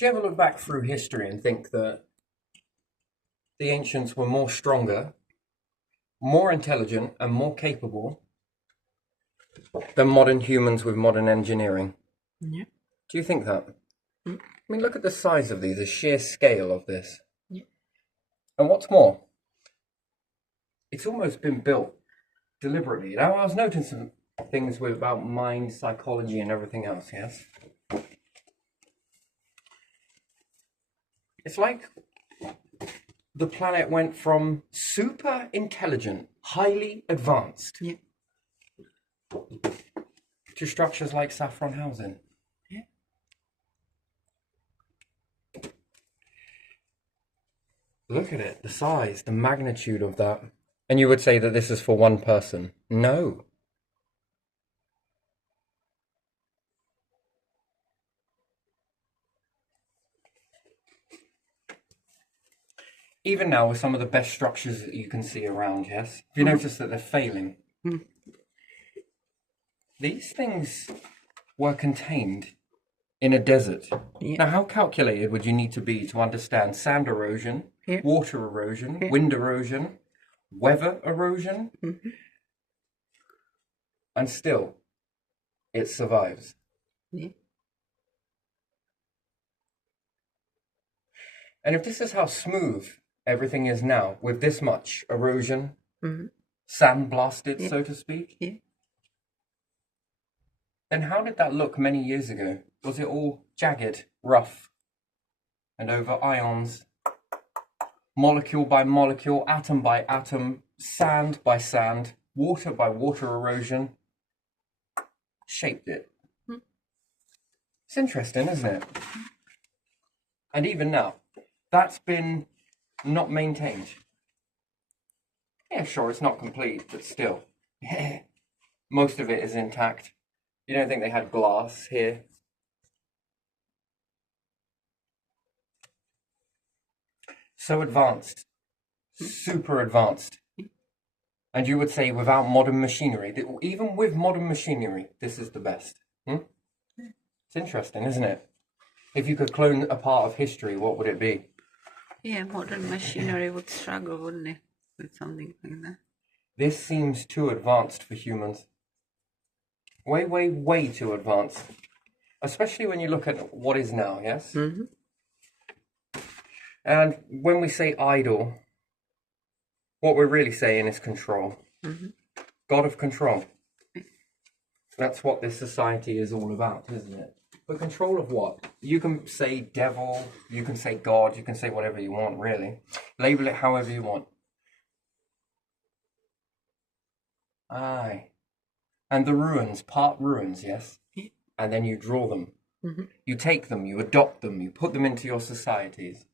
Do you ever look back through history and think that the ancients were more stronger, more intelligent, and more capable than modern humans with modern engineering? Yeah. Do you think that? Mm. I mean, look at the size of these, the sheer scale of this. Yeah. And what's more, it's almost been built deliberately. Now, I was noticing some things about mind, psychology, and everything else, yes? It's like the planet went from super intelligent, highly advanced, Yeah. to structures like saffron housing. Yeah. Look at it, the size, the magnitude of that. And you would say that this is for one person. No. Even now, with some of the best structures that you can see around, yes? Have you noticed that they're failing? Mm. These things were contained in a desert. Yeah. Now, how calculated would you need to be to understand sand erosion, Yeah. water erosion, Yeah. wind erosion, weather erosion, and still it survives? Yeah. And if this is how smooth everything is now, with this much erosion, sandblasted, Yeah. so to speak, Yeah. then how did that look many years ago? Was it all jagged, rough, and over ions, molecule by molecule, atom by atom, sand by sand, water by water erosion, shaped it? It's interesting, isn't it? And even now, that's been not maintained. Yeah, sure, it's not complete, but still, yeah, most of it is intact. You don't think they had glass here? So advanced, super advanced. And you would say without modern machinery, even with modern machinery, this is the best. It's interesting, isn't it? If you could clone a part of history, what would it be? Yeah, modern machinery would struggle, wouldn't it, with something like that? This seems too advanced for humans. Way, way, way too advanced. Especially when you look at what is now, yes? Mm-hmm. And when we say idol, what we're really saying is control. God of control. That's what this society is all about, isn't it? But control of what? You can say devil, you can say God, you can say whatever you want, really. Label it however you want. Aye. And the ruins, part ruins, yes? And then you draw them. You take them, you adopt them, you put them into your societies.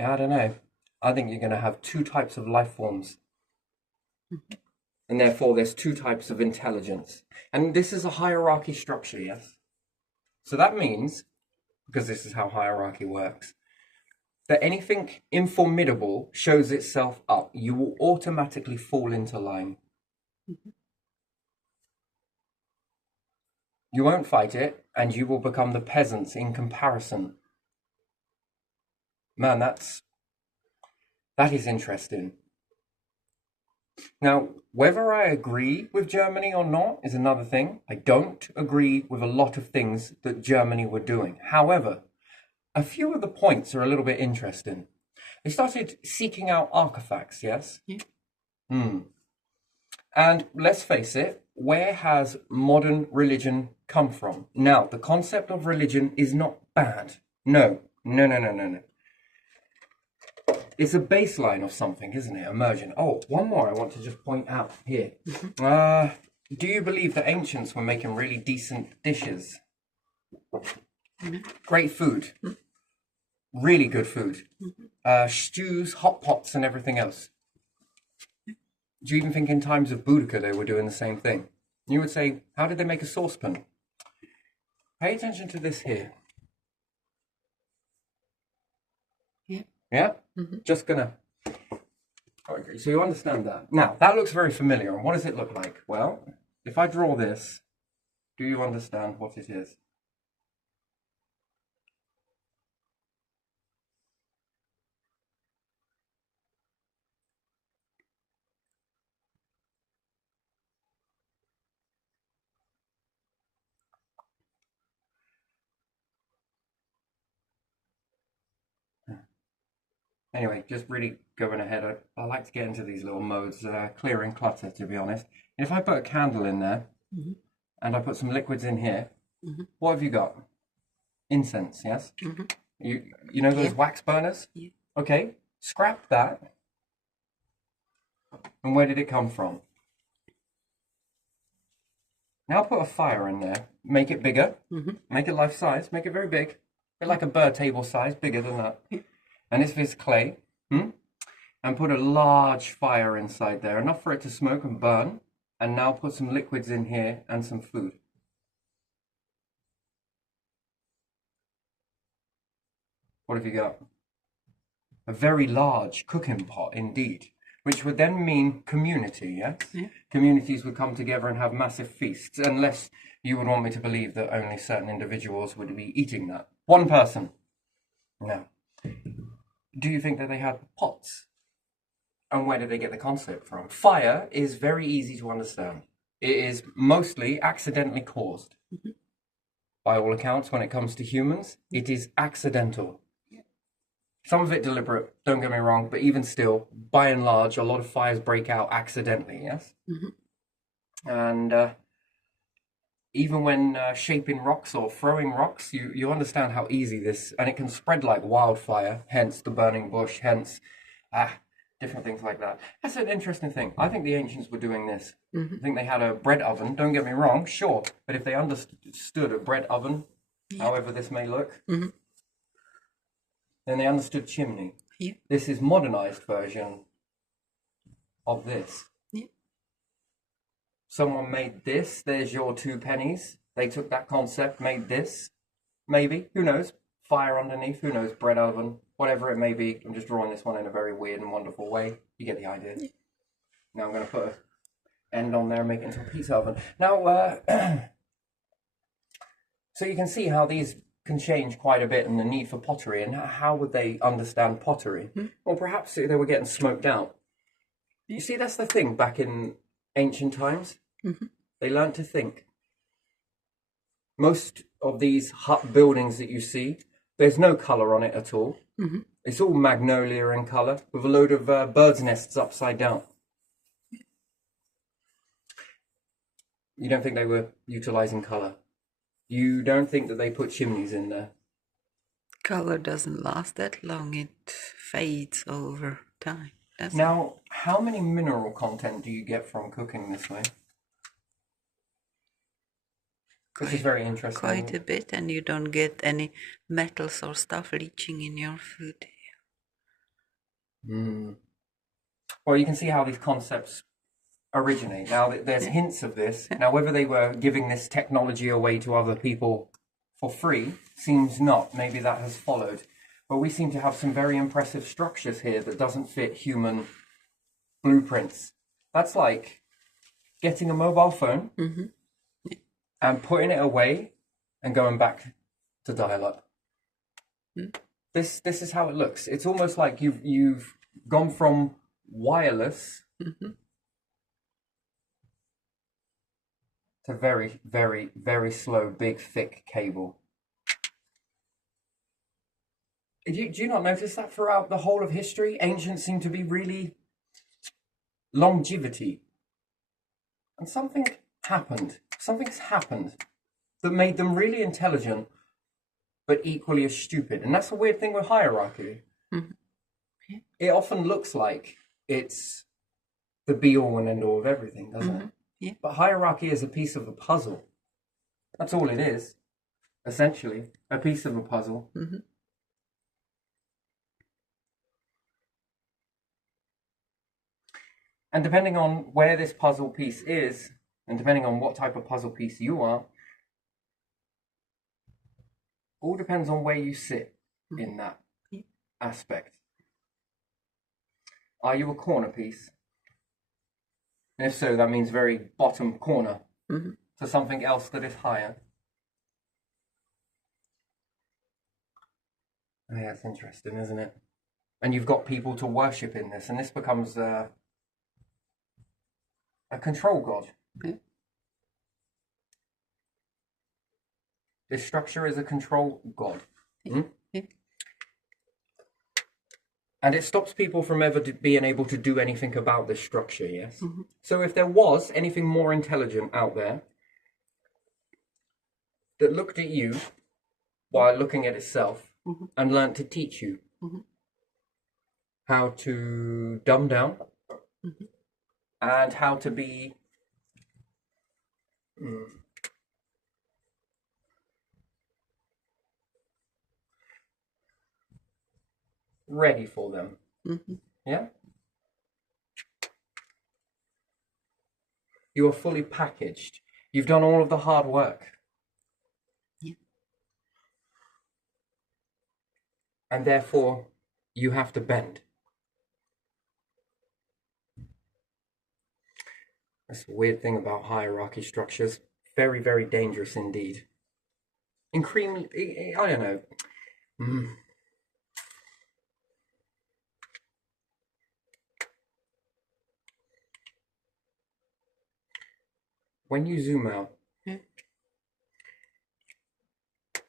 I don't know. I think you're going to have two types of life forms. And therefore, there's two types of intelligence. And this is a hierarchy structure, yes? So that means, because this is how hierarchy works, that anything informidable shows itself up. You will automatically fall into line. You won't fight it, and you will become the peasants in comparison. Man, that is interesting. Now, whether I agree with Germany or not is another thing. I don't agree with a lot of things that Germany were doing. However, a few of the points are a little bit interesting. They started seeking out artifacts, yes? Yeah. And let's face it, where has modern religion come from? Now, the concept of religion is not bad. No. It's a baseline of something, isn't it? Emergent. Oh, one more I want to just point out here. Do you believe that ancients were making really decent dishes? Great food. Really good food. Stews, hot pots, and everything else. Do you even think in times of Boudica they were doing the same thing? You would say, how did they make a saucepan? Pay attention to this here. Yeah. Yeah? Just gonna... Okay, so you understand that. Now, that looks very familiar. And what does it look like? Well, if I draw this, do you understand what it is? Anyway, just really going ahead, I like to get into these little modes, clearing clutter, to be honest. And if I put a candle in there, Mhm. and I put some liquids in here, Mhm. what have you got? Incense, yes? Mhm. You know those Yeah. wax burners? Yeah. Okay, scrap that. And where did it come from? Now put a fire in there, make it bigger, Mhm. make it life size, make it very big, a bit like a bird table size, bigger than that. And this is clay, and put a large fire inside there, enough for it to smoke and burn. And now put some liquids in here and some food. What have you got? A very large cooking pot indeed, which would then mean community, yes? Yeah. Communities would come together and have massive feasts, unless you would want me to believe that only certain individuals would be eating that. One person. No. Do you think that they had pots? And where did they get the concept from? Fire is very easy to understand. It is mostly accidentally caused. By all accounts, when it comes to humans, it is accidental. Some of it deliberate, don't get me wrong, but even still, by and large, a lot of fires break out accidentally, yes? Mhm. And even when shaping rocks or throwing rocks, you understand how easy this, and it can spread like wildfire, hence the burning bush, hence different things like that. That's an interesting thing. I think the ancients were doing this. Mhm. I think they had a bread oven, don't get me wrong, sure, but if they understood a bread oven, however this may look, Mhm. then they understood chimney. Yeah. This is modernized version of this. Yeah. Someone made this, there's your 2 pennies. They took that concept, made this. Maybe, who knows? Fire underneath, who knows? Bread oven, whatever it may be. I'm just drawing this one in a very weird and wonderful way. You get the idea. Yeah. Now I'm going to put an end on there and make it into a pizza oven. Now, so you can see how these can change quite a bit and the need for pottery, and how would they understand pottery? Well, perhaps they were getting smoked out. You see, that's the thing back in ancient times. Mhm. They learned to think. Most of these hut buildings that you see, there's no colour on it at all. Mhm. It's all magnolia in colour with a load of birds' nests upside down. You don't think they were utilising colour? You don't think that they put chimneys in there? Color doesn't last that long. It fades over time. Doesn't it? Now, how many mineral content do you get from cooking this way? This is very interesting. Quite a bit, and you don't get any metals or stuff leaching in your food. Well, you can see how these concepts originate. Now, there's hints of this. Now, whether they were giving this technology away to other people for free seems not. Maybe that has followed. But we seem to have some very impressive structures here that doesn't fit human blueprints. That's like getting a mobile phone and putting it away and going back to dial-up. This is how it looks. It's almost like you've gone from wireless to very, very, very slow, big, thick cable. Do you not notice that throughout the whole of history, ancients seem to be really longevity? And something's happened that made them really intelligent, but equally as stupid. And that's a weird thing with hierarchy. It often looks like it's the be-all and end-all of everything, doesn't it? Yeah. But hierarchy is a piece of the puzzle. That's all it is, essentially, a piece of a puzzle. And depending on where this puzzle piece is, and depending on what type of puzzle piece you are, all depends on where you sit in that aspect. Are you a corner piece? And if so, that means very bottom corner. Mm-hmm. to something else that is higher. Yeah, it's interesting, isn't it? And you've got people to worship in this, and this becomes a control god. Yeah. This structure is a control god. Yeah. Yeah. And it stops people from ever being able to do anything about this structure, yes? Mm-hmm. So if there was anything more intelligent out there that looked at you while looking at itself Mm-hmm. and learned to teach you Mm-hmm. how to dumb down Mm-hmm. and how to be ready for them. Mm-hmm. Yeah? You are fully packaged. You've done all of the hard work. Yeah. And therefore, you have to bend. That's the weird thing about hierarchy structures. Very, very dangerous indeed. I don't know. When you zoom out, Yeah.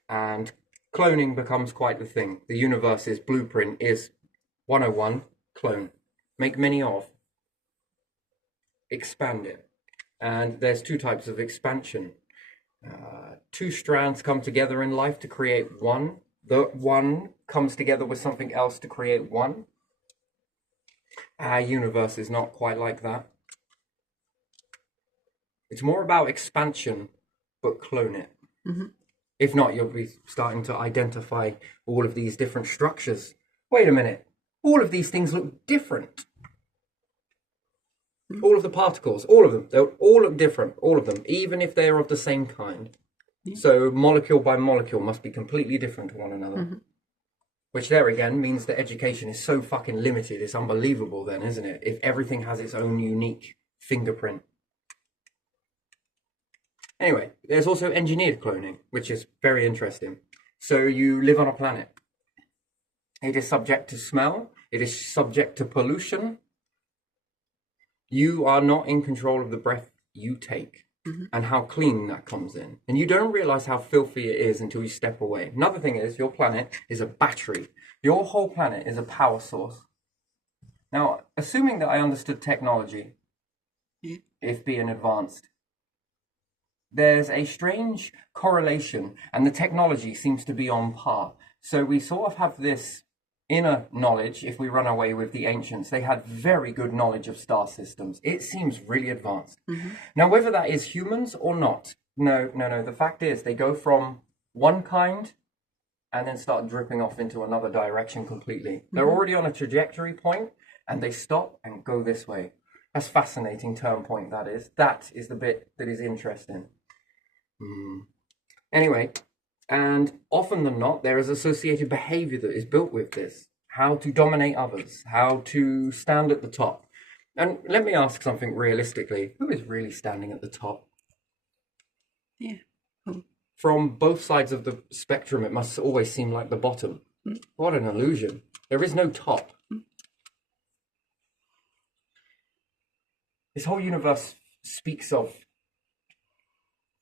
and cloning becomes quite the thing. The universe's blueprint is 101, clone. Make many of. Expand it. And there's two types of expansion. Two strands come together in life to create one. The one comes together with something else to create one. Our universe is not quite like that. It's more about expansion, but clone it. Mm-hmm. If not, you'll be starting to identify all of these different structures. Wait a minute. All of these things look different. Mm-hmm. All of the particles, all of them, they all look different, all of them, even if they are of the same kind. Yeah. So molecule by molecule must be completely different to one another. Mm-hmm. Which there again means that education is so fucking limited. It's unbelievable then, isn't it? If everything has its own unique fingerprint. Anyway, there's also engineered cloning, which is very interesting. So you live on a planet. It is subject to smell. It is subject to pollution. You are not in control of the breath you take and how clean that comes in. And you don't realize how filthy it is until you step away. Another thing is your planet is a battery. Your whole planet is a power source. Now, assuming that I understood technology, if being advanced, there's a strange correlation and the technology seems to be on par. So we sort of have this inner knowledge. If we run away with the ancients, they had very good knowledge of star systems. It seems really advanced. Mm-hmm. Now, whether that is humans or not, no. The fact is they go from one kind and then start dripping off into another direction completely. They're already on a trajectory point and they stop and go this way. That's fascinating turn point, that is. That is the bit that is interesting. Anyway, and often than not, there is associated behavior that is built with this. How to dominate others, how to stand at the top. And let me ask something realistically. Who is really standing at the top? Yeah. From both sides of the spectrum, it must always seem like the bottom. What an illusion. There is no top. This whole universe speaks of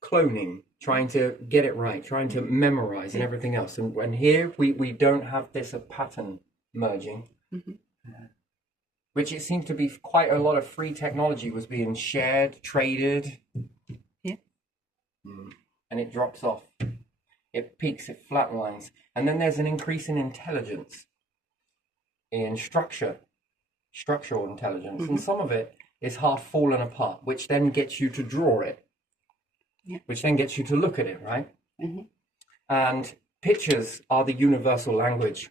cloning, trying to get it right, trying to memorize and everything else. And here we don't have this pattern merging, which it seems to be quite a lot of free technology was being shared, traded. Yeah. And it drops off. It peaks, it flatlines. And then there's an increase in intelligence, in structural intelligence. And some of it is half fallen apart, which then gets you to draw it. Yeah. Which then gets you to look at it, right? Mm-hmm. And pictures are the universal language.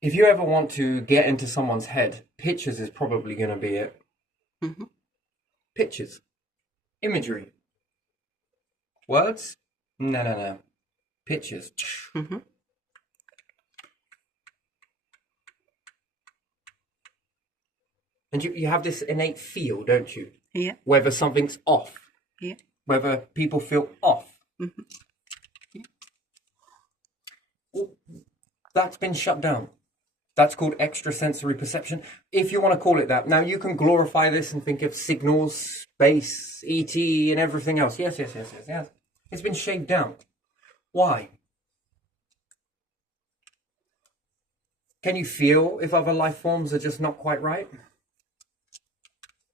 If you ever want to get into someone's head, pictures is probably going to be it. Mm-hmm. Pictures. Imagery. Words? No. Pictures. Mm-hmm. And you have this innate feel, don't you? Yeah. Whether something's off, Yeah. whether people feel off. Well, that's been shut down. That's called extrasensory perception, if you want to call it that. Now, you can glorify this and think of signals, space, ET, and everything else. Yes. It's been shaved down. Why? Can you feel if other life forms are just not quite right?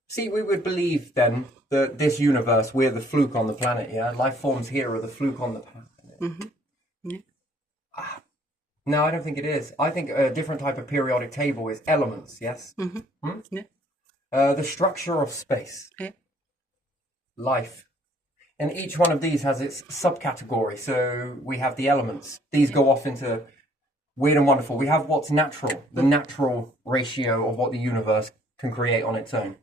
See, we would believe then that this universe, we're the fluke on the planet, yeah? Life forms here are the fluke on the planet. Yeah. No, I don't think it is. I think a different type of periodic table is elements, yes? Yeah. The structure of space. Yeah. Life. And each one of these has its subcategory. So we have the elements. These go off into weird and wonderful. We have what's natural, the natural ratio of what the universe can create on its own.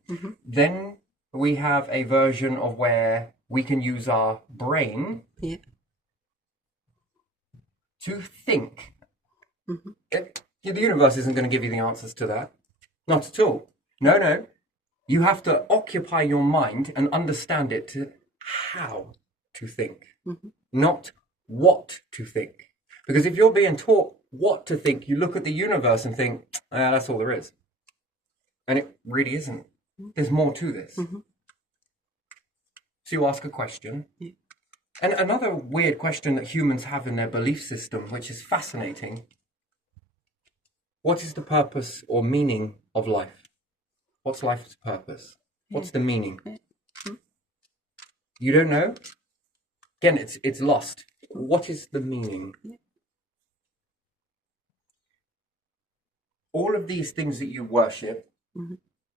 Then we have a version of where we can use our brain Yeah. to think. The universe isn't going to give you the answers to that. Not at all. No. You have to occupy your mind and understand it to how to think, not what to think. Because if you're being taught what to think, you look at the universe and think, that's all there is. And it really isn't. There's more to this. So you ask a question. Yeah. And another weird question that humans have in their belief system, which is fascinating. What is the purpose or meaning of life? What's life's purpose? What's the meaning? You don't know? Again, it's lost. What is the meaning? All of these things that you worship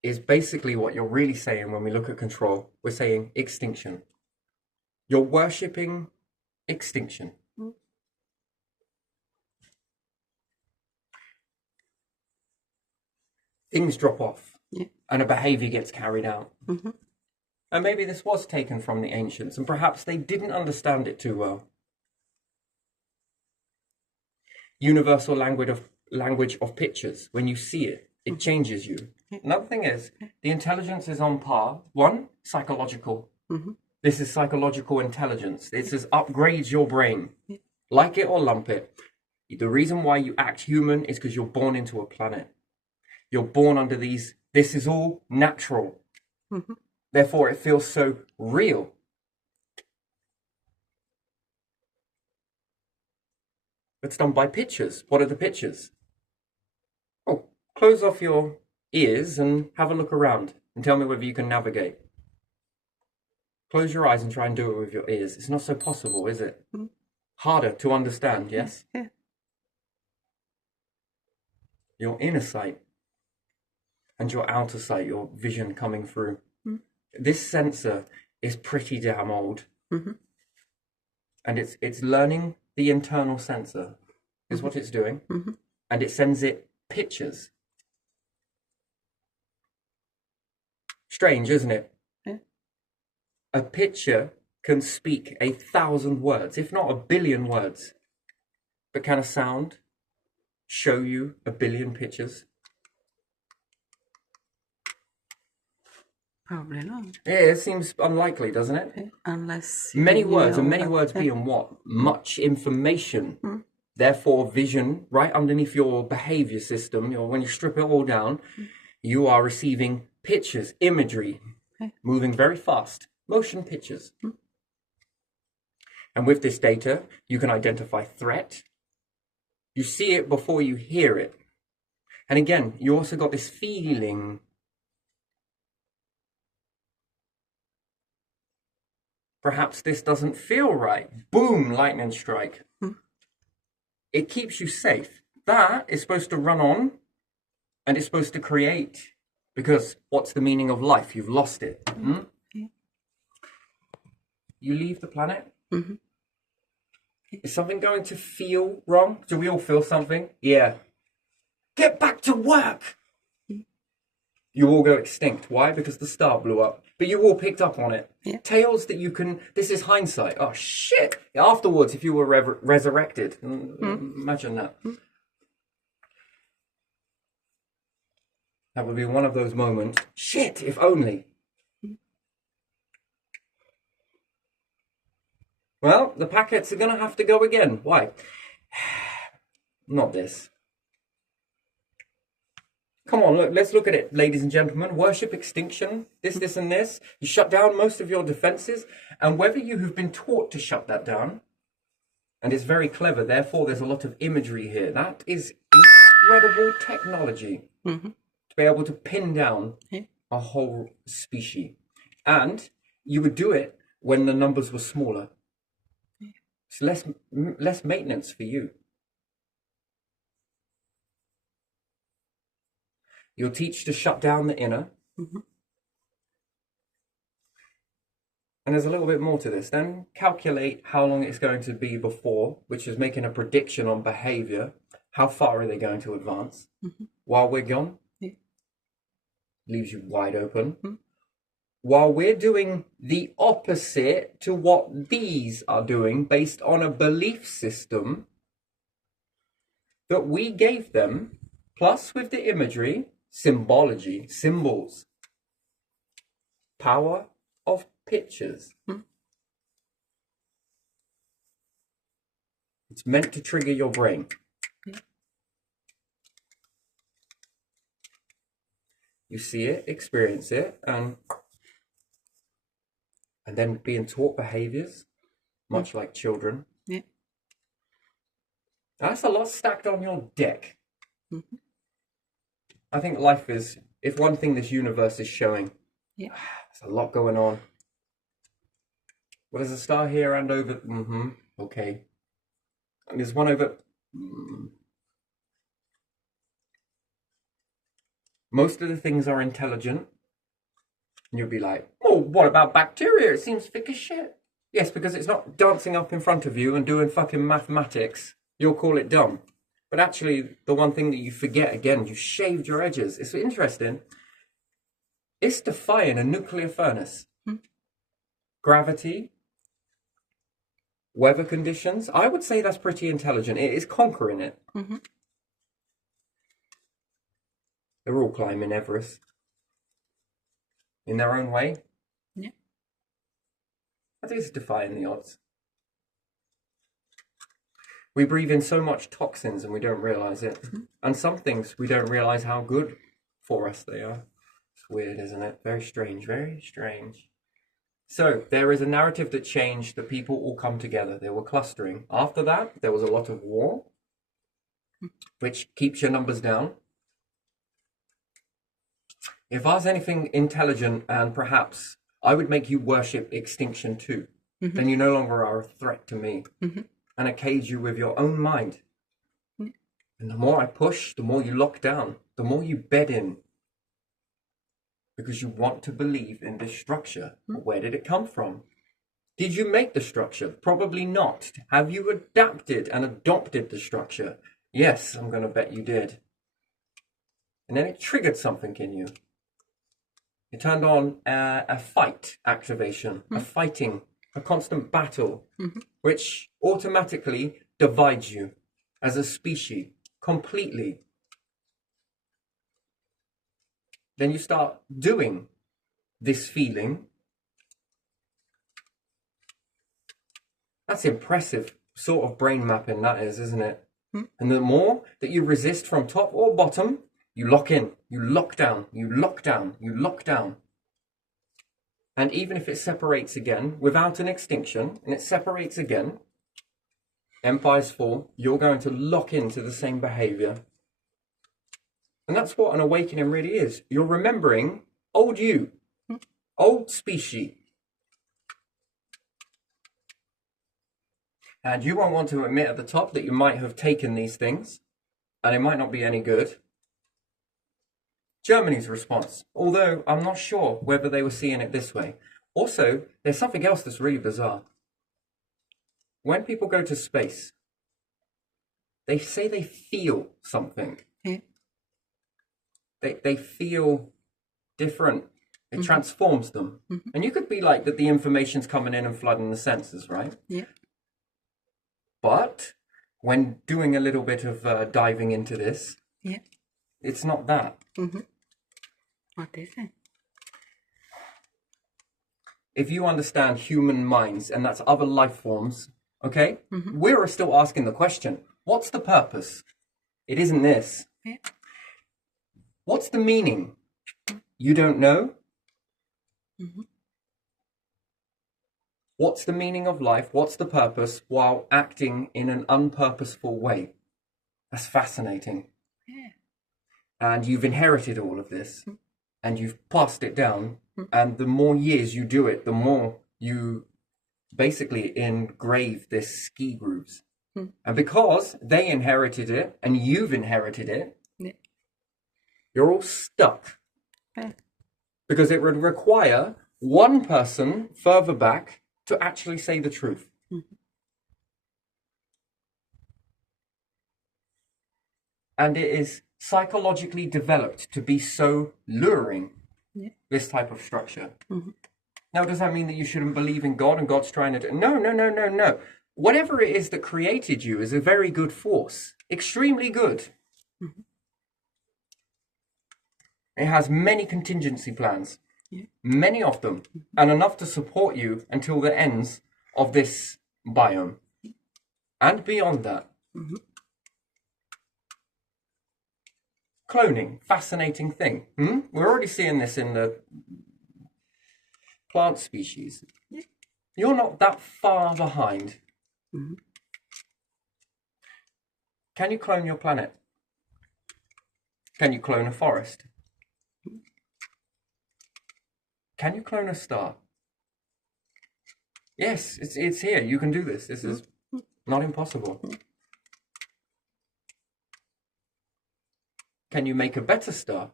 is basically what you're really saying when we look at control. We're saying extinction. You're worshipping extinction. Things drop off, and a behavior gets carried out. And maybe this was taken from the ancients, and perhaps they didn't understand it too well. Universal language of pictures. When you see it, it changes you. Another thing is, the intelligence is on par. One, psychological. This is psychological intelligence. This is upgrades your brain. Like it or lump it. The reason why you act human is because you're born into a planet. You're born under these. This is all natural. Therefore, it feels so real. It's done by pictures. What are the pictures? Oh, close off your ears and have a look around and tell me whether you can navigate. Close your eyes and try and do it with your ears. It's not so possible, is it? Harder to understand, yes? Yeah. Your inner sight and your outer sight, your vision coming through. This sensor is pretty damn old. And it's learning the internal sensor is what it's doing. And it sends it pictures. Strange, isn't it? Yeah. A picture can speak 1,000 words, if not 1 billion words. But can a sound show you 1 billion pictures? Probably not. Yeah, it seems unlikely, doesn't it? Yeah. Unless Many words, and many words being what? Much information. Therefore, vision, right underneath your behavior system, when you strip it all down, you are receiving pictures, imagery, moving very fast, motion pictures. And with this data, you can identify threat. You see it before you hear it. And again, you also got this feeling. Perhaps this doesn't feel right. Boom, lightning strike. It keeps you safe. That is supposed to run on, and it's supposed to create. Because what's the meaning of life? You've lost it. You leave the planet? Is something going to feel wrong? Do we all feel something? Yeah. Get back to work! You all go extinct. Why? Because the star blew up. But you all picked up on it. Yeah. Tales that you can... This is hindsight. Oh, shit! Afterwards, if you were resurrected. Imagine that. That would be one of those moments. Shit, if only. Well, the packets are going to have to go again. Why? Not this. Come on, look, let's look at it, ladies and gentlemen. Worship extinction, this, and this. You shut down most of your defenses, and whether you have been taught to shut that down, and it's very clever, therefore there's a lot of imagery here. That is incredible technology to be able to pin down a whole species. And you would do it when the numbers were smaller. It's less maintenance for you. You'll teach to shut down the inner. And there's a little bit more to this. Then calculate how long it's going to be before, which is making a prediction on behavior. How far are they going to advance while we're gone? Leaves you wide open. While we're doing the opposite to what these are doing based on a belief system that we gave them, plus with the imagery, symbology, symbols, power of pictures. It's meant to trigger your brain. You see it, experience it, and then being taught behaviors, much like children. That's a lot stacked on your deck. I think life is, if one thing this universe is showing, there's a lot going on. Well, there's a star here and over, okay. And there's one over, Most of the things are intelligent. And you'll be like, oh, what about bacteria? It seems thick as shit. Yes, because it's not dancing up in front of you and doing fucking mathematics. You'll call it dumb. But actually, the one thing that you forget, again, you shaved your edges. It's interesting. It's defying a nuclear furnace. Gravity, weather conditions. I would say that's pretty intelligent. It is conquering it. They're all climbing Everest. In their own way. I think it's defying the odds. We breathe in so much toxins and we don't realize it. And some things we don't realize how good for us they are. It's weird, isn't it? Very strange, very strange. So there is a narrative that changed, that people all come together. They were clustering. After that, there was a lot of war, which keeps your numbers down. If I was anything intelligent, and perhaps I would make you worship extinction too, then you no longer are a threat to me. And I cage you with your own mind. And the more I push, the more you lock down, the more you bed in. Because you want to believe in this structure. But where did it come from? Did you make the structure? Probably not. Have you adapted and adopted the structure? Yes, I'm going to bet you did. And then it triggered something in you. It turned on a fight activation, a fighting, a constant battle, which automatically divides you as a species completely. Then you start doing this feeling. That's impressive sort of brain mapping that is, isn't it? And the more that you resist from top or bottom, you lock in, you lock down, you lock down, you lock down. And even if it separates again without an extinction, and it separates again, empires fall, you're going to lock into the same behavior. And that's what an awakening really is. You're remembering old you, old species. And you won't want to admit at the top that you might have taken these things, and it might not be any good. Germany's response, although I'm not sure whether they were seeing it this way. Also, there's something else that's really bizarre. When people go to space, they say they feel something. They feel different. It transforms them. And you could be like that the information's coming in and flooding the senses, right? Yeah. But when doing a little bit of diving into this, it's not that. What is it? If you understand human minds, and that's other life forms, okay, we're still asking the question, what's the purpose? It isn't this. Yeah. What's the meaning? You don't know? What's the meaning of life? What's the purpose while acting in an unpurposeful way? That's fascinating. Yeah. And you've inherited all of this and you've passed it down. And the more years you do it, the more you basically engrave this ski grooves. And because they inherited it and you've inherited it, Yeah. you're all stuck. Yeah. Because it would require one person further back to actually say the truth. And it is psychologically developed to be so luring, this type of structure. Now, does that mean that you shouldn't believe in God and God's trying to do? No, no, no, no, no. Whatever it is that created you is a very good force, extremely good. It has many contingency plans, many of them, and enough to support you until the ends of this biome. And beyond that. Cloning, fascinating thing. We're already seeing this in the plant species. You're not that far behind. Can you clone your planet? Can you clone a forest? Can you clone a star? Yes, it's here. You can do this. This is not impossible. Can you make a better star?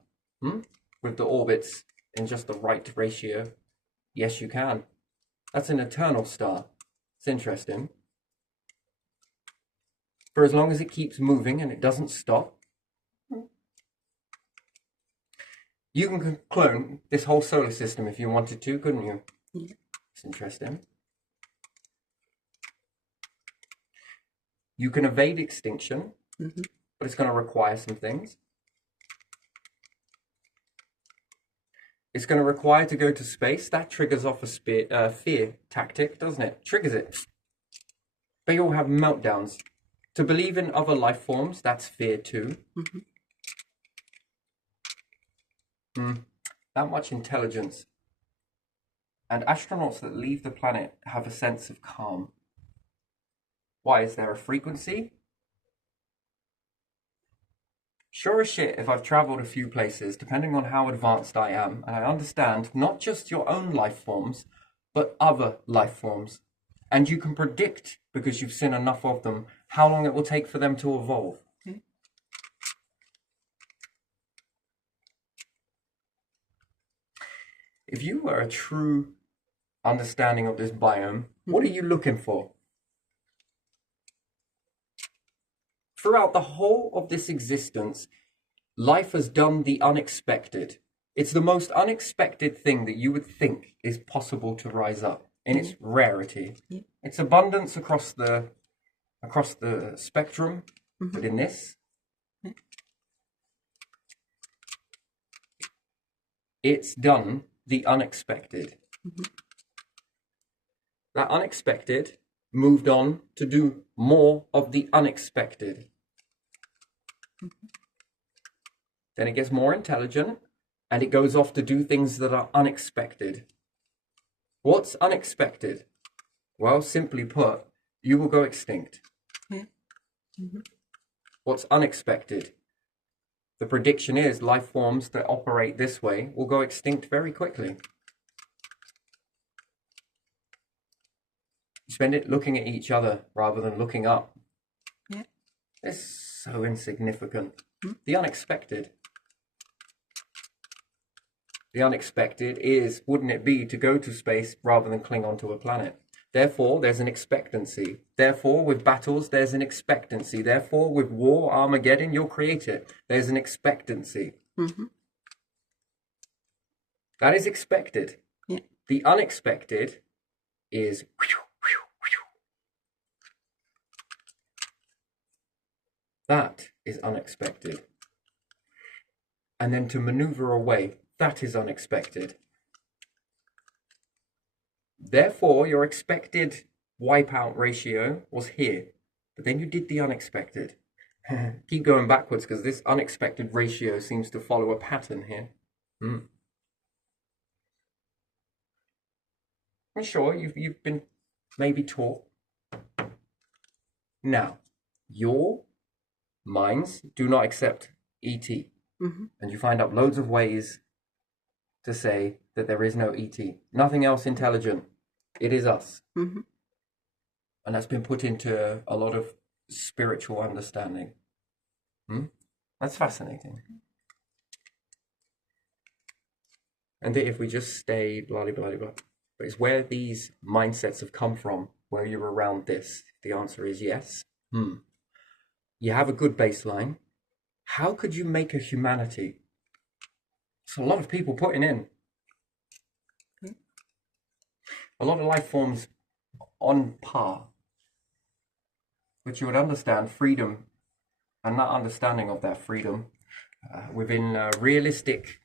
With the orbits in just the right ratio? Yes, you can. That's an eternal star. It's interesting. For as long as it keeps moving and it doesn't stop, you can clone this whole solar system if you wanted to, couldn't you? Yeah. It's interesting. You can evade extinction, but it's going to require some things. It's going to require to go to space. That triggers off a fear tactic, doesn't it? Triggers it. They all have meltdowns. To believe in other life forms, that's fear too. That much intelligence. And astronauts that leave the planet have a sense of calm. Why? Is there a frequency? Sure as shit, if I've traveled a few places, depending on how advanced I am, and I understand not just your own life forms, but other life forms. And you can predict, because you've seen enough of them, how long it will take for them to evolve. If you were a true understanding of this biome, what are you looking for? Throughout the whole of this existence, life has done the unexpected. It's the most unexpected thing that you would think is possible to rise up in its rarity. Its abundance across the spectrum, but in this, it's done the unexpected. That unexpected moved on to do more of the unexpected. Then it gets more intelligent and it goes off to do things that are unexpected. What's unexpected? Well, simply put, you will go extinct. What's unexpected? The prediction is life forms that operate this way will go extinct very quickly. You spend it looking at each other rather than looking up. Yeah. It's so insignificant. The unexpected. The unexpected is, wouldn't it be, to go to space rather than cling onto a planet? Therefore, there's an expectancy. Therefore, with battles, there's an expectancy. Therefore, with war, Armageddon, you'll create it. There's an expectancy. That is expected. Yeah. The unexpected is... That is unexpected. And then to maneuver away That is unexpected. Therefore, your expected wipeout ratio was here, but then you did the unexpected. Keep going backwards because this unexpected ratio seems to follow a pattern here. I'm sure you've been maybe taught. Now, your minds do not accept ET. And you find out loads of ways to say that there is no ET. Nothing else intelligent. It is us. And that's been put into a lot of spiritual understanding. That's fascinating. And if we just stay blah, blah, blah, blah, but it's where these mindsets have come from, where you're around this. The answer is yes. You have a good baseline. How could you make a humanity? It's a lot of people putting in. A lot of life forms on par. But you would understand freedom and that understanding of that freedom within realistic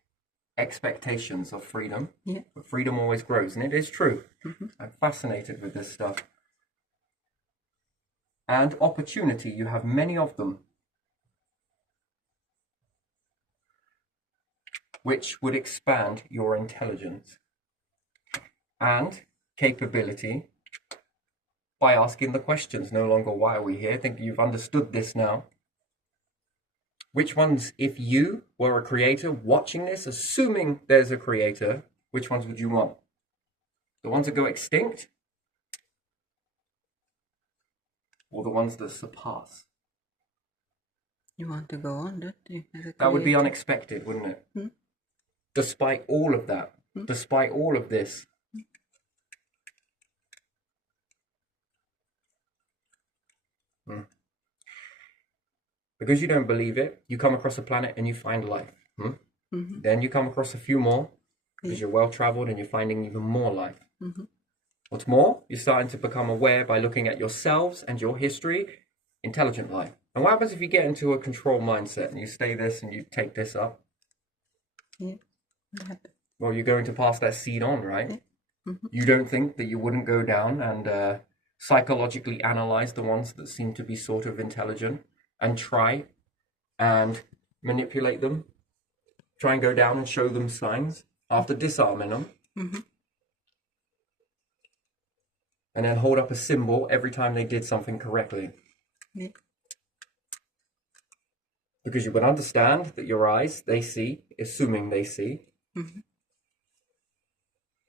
expectations of freedom. But freedom always grows, and it is true. I'm fascinated with this stuff. And opportunity, you have many of them, which would expand your intelligence and capability by asking the questions. No longer why are we here? I think you've understood this now. Which ones, if you were a creator watching this, assuming there's a creator, which ones would you want? The ones that go extinct? Or the ones that surpass? You want to go on, don't you? That would be unexpected, wouldn't it? Despite all of that, despite all of this. Because you don't believe it, you come across a planet and you find life. Then you come across a few more because you're well traveled and you're finding even more life. What's more, you're starting to become aware by looking at yourselves and your history, intelligent life. And what happens if you get into a control mindset and you stay this and you take this up? Well, you're going to pass that seed on, right? You don't think that you wouldn't go down and psychologically analyze the ones that seem to be sort of intelligent and try and manipulate them, try and go down and show them signs after disarming them, and then hold up a symbol every time they did something correctly. Because you would understand that your eyes, they see, assuming they see,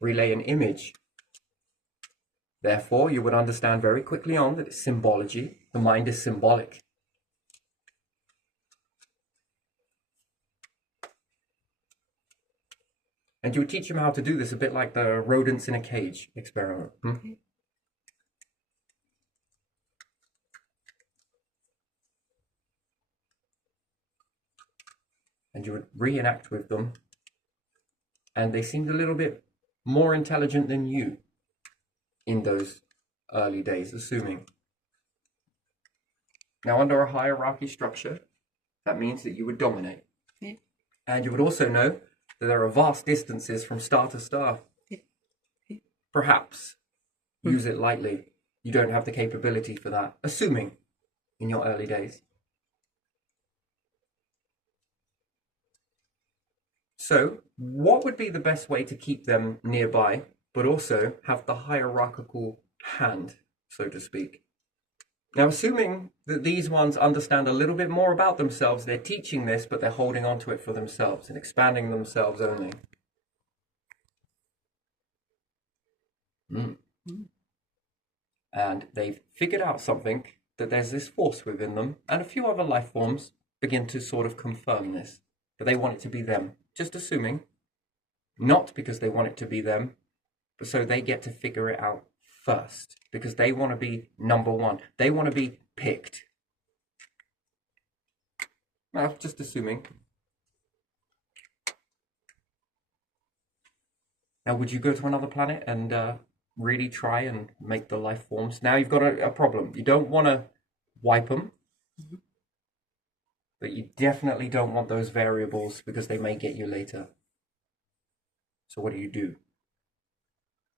relay an image. Therefore, you would understand very quickly on that it's symbology. The mind is symbolic. And you would teach them how to do this a bit like the rodents in a cage experiment. And you would reenact with them. And they seemed a little bit more intelligent than you in those early days, assuming. Now, under a hierarchy structure, that means that you would dominate. And you would also know that there are vast distances from star to star. Perhaps, use it lightly, you don't have the capability for that, assuming in your early days. So, what would be the best way to keep them nearby, but also have the hierarchical hand, so to speak? Now, assuming that these ones understand a little bit more about themselves, they're teaching this, but they're holding on to it for themselves and expanding themselves only. And they've figured out something, that there's this force within them, and a few other life forms begin to sort of confirm this, but they want it to be them. Just assuming, not because they want it to be them, but so they get to figure it out first, because they want to be number one. They want to be picked. Well, just assuming. Now, would you go to another planet and really try and make the life forms? Now you've got a problem. You don't want to wipe them, but you definitely don't want those variables because they may get you later. So what do?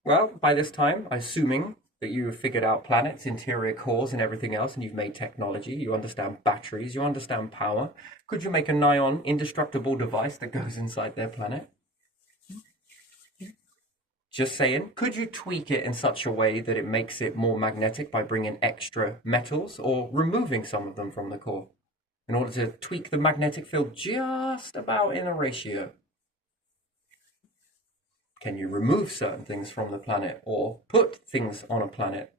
Well, by this time, assuming that you have figured out planets, interior cores, and everything else, and you've made technology, you understand batteries, you understand power, could you make a nigh-on indestructible device that goes inside their planet? Just saying, could you tweak it in such a way that it makes it more magnetic by bringing extra metals or removing some of them from the core in order to tweak the magnetic field just about in a ratio? Can you remove certain things from the planet or put things on a planet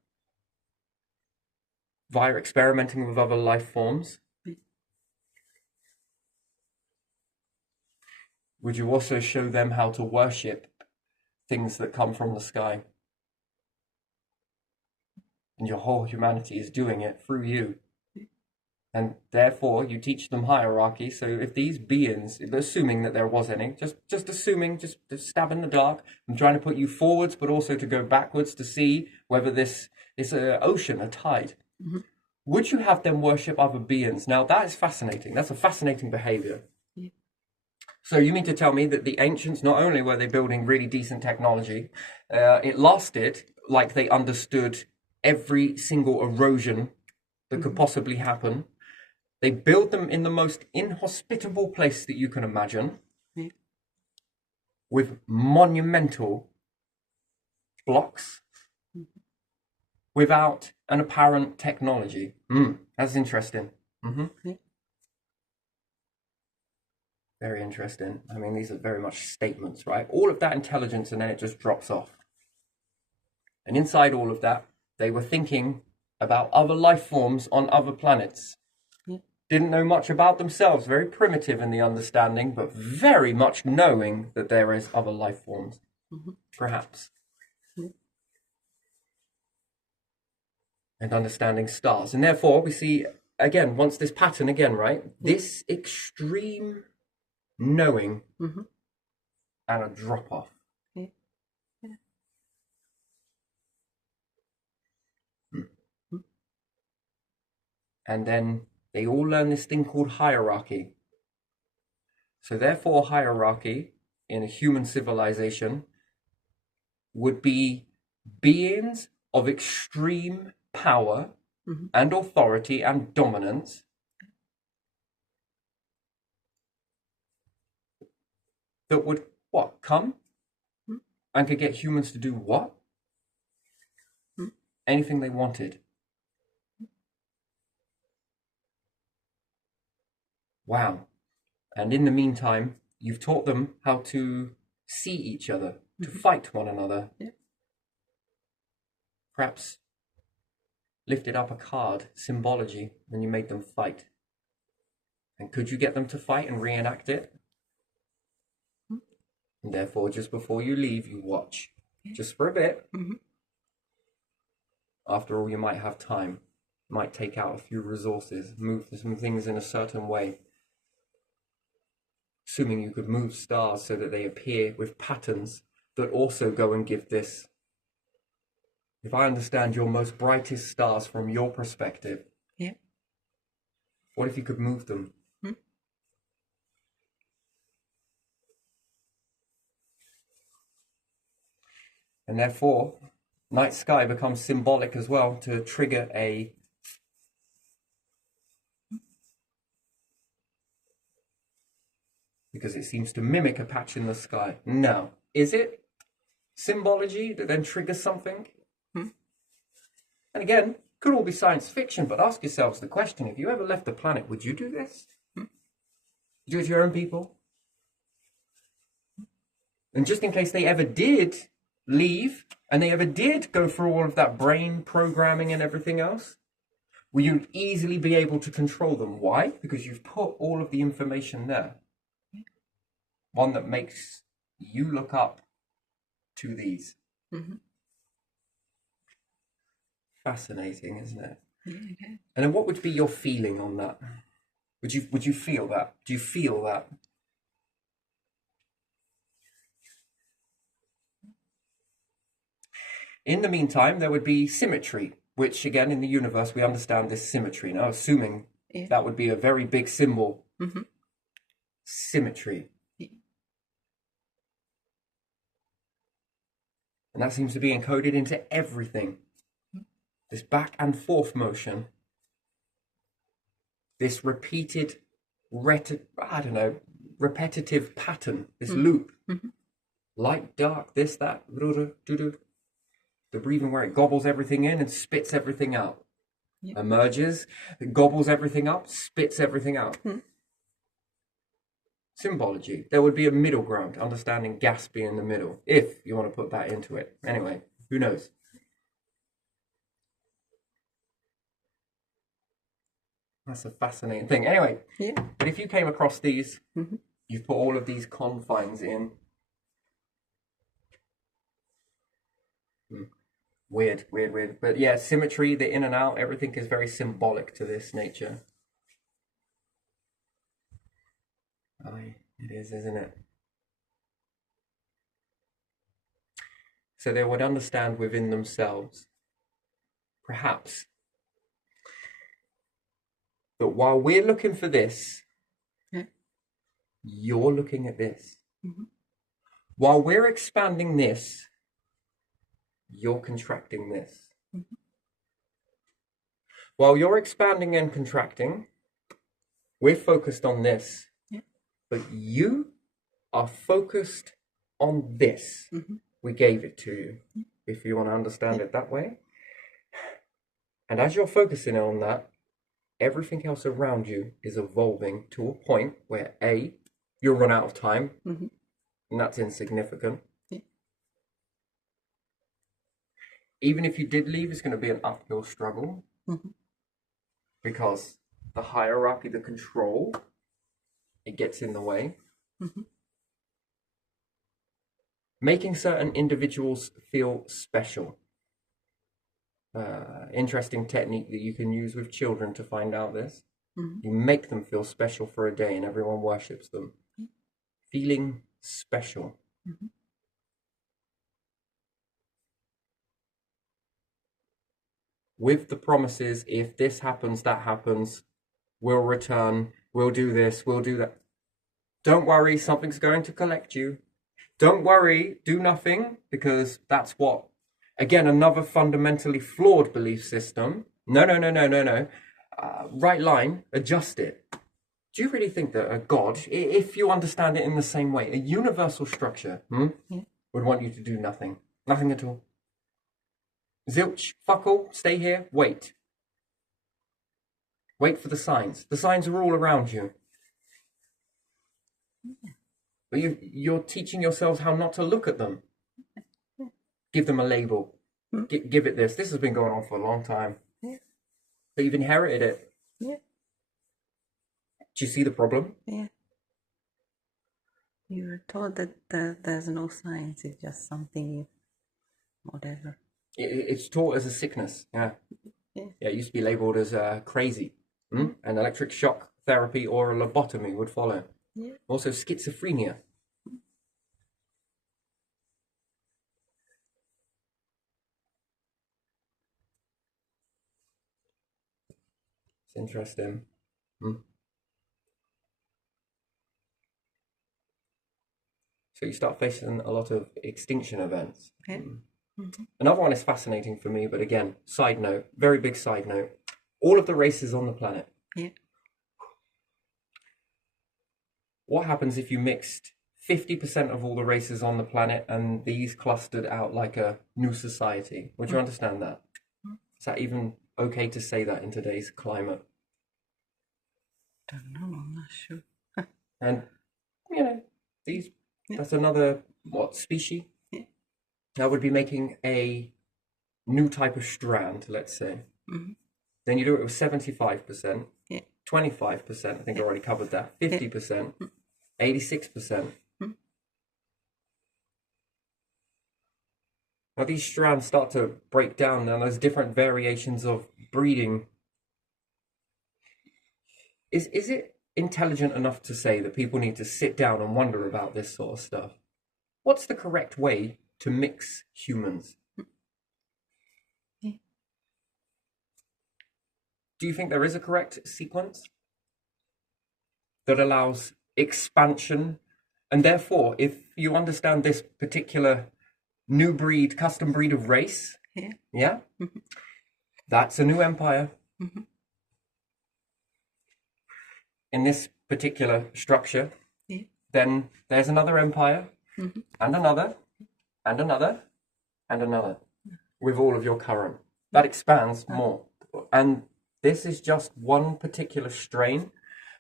via experimenting with other life forms? Would you also show them how to worship things that come from the sky? And your whole humanity is doing it through you. And therefore, you teach them hierarchy. So if these beings, assuming that there was any, just assuming, just stab in the dark, I'm trying to put you forwards, but also to go backwards to see whether this is an ocean, a tide. Mm-hmm. Would you have them worship other beings? Now, that is fascinating. That's a fascinating behavior. Yeah. So you mean to tell me that the ancients, not only were they building really decent technology, it lasted like they understood every single erosion that could possibly happen. They build them in the most inhospitable place that you can imagine, with monumental blocks, without an apparent technology. That's interesting. Very interesting. I mean, these are very much statements, right? All of that intelligence, and then it just drops off. And inside all of that, they were thinking about other life forms on other planets. Didn't know much about themselves, very primitive in the understanding, but very much knowing that there is other life forms, perhaps. And understanding stars. And therefore, we see, again, once this pattern again, right? This extreme knowing and a drop-off. And then they all learn this thing called hierarchy. So therefore, hierarchy in a human civilization would be beings of extreme power and authority and dominance that would, what, come and could get humans to do what? Anything they wanted. Wow. And in the meantime, you've taught them how to see each other, to fight one another. Perhaps lifted up a card, symbology, when you made them fight. And could you get them to fight and reenact it? And therefore, just before you leave, you watch. Just for a bit. After all, you might have time. Might take out a few resources, move some things in a certain way. Assuming you could move stars so that they appear with patterns that also go and give this. If I understand your most brightest stars from your perspective, what if you could move them? And therefore, night sky becomes symbolic as well to trigger a because it seems to mimic a patch in the sky. Now, is it symbology that then triggers something? And again, could all be science fiction, but ask yourselves the question, if you ever left the planet, would you do this? Do it to your own people? And just in case they ever did leave, and they ever did go through all of that brain programming and everything else, will you easily be able to control them? Why? Because you've put all of the information there. One that makes you look up to these. Fascinating, isn't it? And then what would be your feeling on that? Would you feel that? Do you feel that? In the meantime, there would be symmetry, which again in the universe we understand this symmetry now, assuming that would be a very big symbol. Symmetry. And that seems to be encoded into everything. This back and forth motion, this repeated, repetitive pattern, this loop. Light, dark, this, that, the breathing where it gobbles everything in and spits everything out. Emerges, gobbles everything up, spits everything out. Symbology. There would be a middle ground, understanding gas being in the middle, if you want to put that into it. Anyway, who knows? That's a fascinating thing. Anyway, but if you came across these, you put all of these confines in. Weird. But yeah, symmetry, the in and out, everything is very symbolic to this nature. It is, isn't it? So they would understand within themselves, perhaps, that while we're looking for this, you're looking at this. While we're expanding this, you're contracting this. While you're expanding and contracting, we're focused on this. But you are focused on this. We gave it to you, if you want to understand it that way. And as you're focusing on that, everything else around you is evolving to a point where A, you'll run out of time, and that's insignificant. Even if you did leave, it's going to be an uphill struggle, because the hierarchy, the control, it gets in the way. Making certain individuals feel special. Interesting technique that you can use with children to find out this. You make them feel special for a day and everyone worships them. Feeling special. With the promises, if this happens, that happens, we'll return, we'll do this, we'll do that. Don't worry, something's going to collect you. Don't worry, do nothing, because that's what, again, another fundamentally flawed belief system. No. Right line, adjust it. Do you really think that a God, if you understand it in the same way, a universal structure, would want you to do nothing? Nothing at all. Zilch, fuck all, stay here, wait. Wait for the signs. The signs are all around you. But you're teaching yourselves how not to look at them. Give them a label. Give it this. This has been going on for a long time. But you've inherited it. Do you see the problem? You were told that there's no science, it's just something, whatever. It's taught as a sickness. Yeah, it used to be labeled as crazy. An electric shock therapy or a lobotomy would follow. Also schizophrenia. It's interesting. So you start facing a lot of extinction events. Another one is fascinating for me, but again, side note, very big side note. All of the races on the planet. What happens if you mixed 50% of all the races on the planet and these clustered out like a new society? Would you understand that? Is that even okay to say that in today's climate? Don't know, I'm not sure. And, these, that's another, species? That would be making a new type of strand, let's say. Then you do it with 75%, 25%, I think I already covered that, 50%, 86%. Now these strands start to break down and there's different variations of breeding. Is it intelligent enough to say that people need to sit down and wonder about this sort of stuff? What's the correct way to mix humans? Do you think there is a correct sequence that allows expansion? And therefore, if you understand this particular new breed, custom breed of race. Yeah. Yeah? That's a new empire. In this particular structure, Yeah. then there's another empire, and another, and another, and another, with all of your current. That expands more. And this is just one particular strain.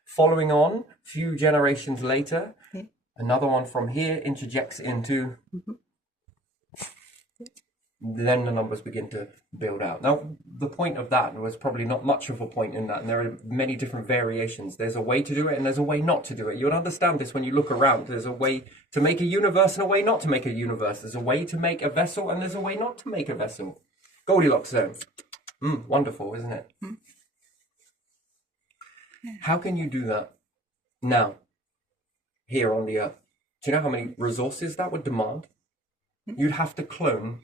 Following on, few generations later, another one from here interjects into, then the numbers begin to build out. Now, the point of that was probably not much of a point in that, and there are many different variations. There's a way to do it, and there's a way not to do it. You'll understand this when you look around. There's a way to make a universe and a way not to make a universe. There's a way to make a vessel, and there's a way not to make a vessel. Goldilocks zone. Wonderful, isn't it? How can you do that now, here on the Earth? Do you know how many resources that would demand? You'd have to clone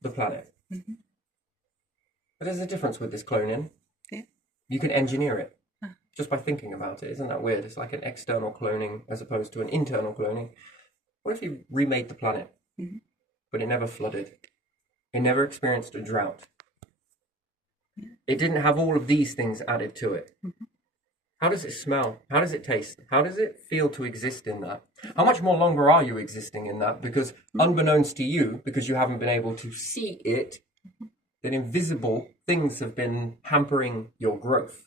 the planet. But there's a difference with this cloning. You can engineer it just by thinking about it. Isn't that weird? It's like an external cloning as opposed to an internal cloning. What if you remade the planet, but it never flooded? It never experienced a drought. It didn't have all of these things added to it. How does it smell? How does it taste? How does it feel to exist in that? How much more longer are you existing in that? Because unbeknownst to you, because you haven't been able to see it, that invisible things have been hampering your growth.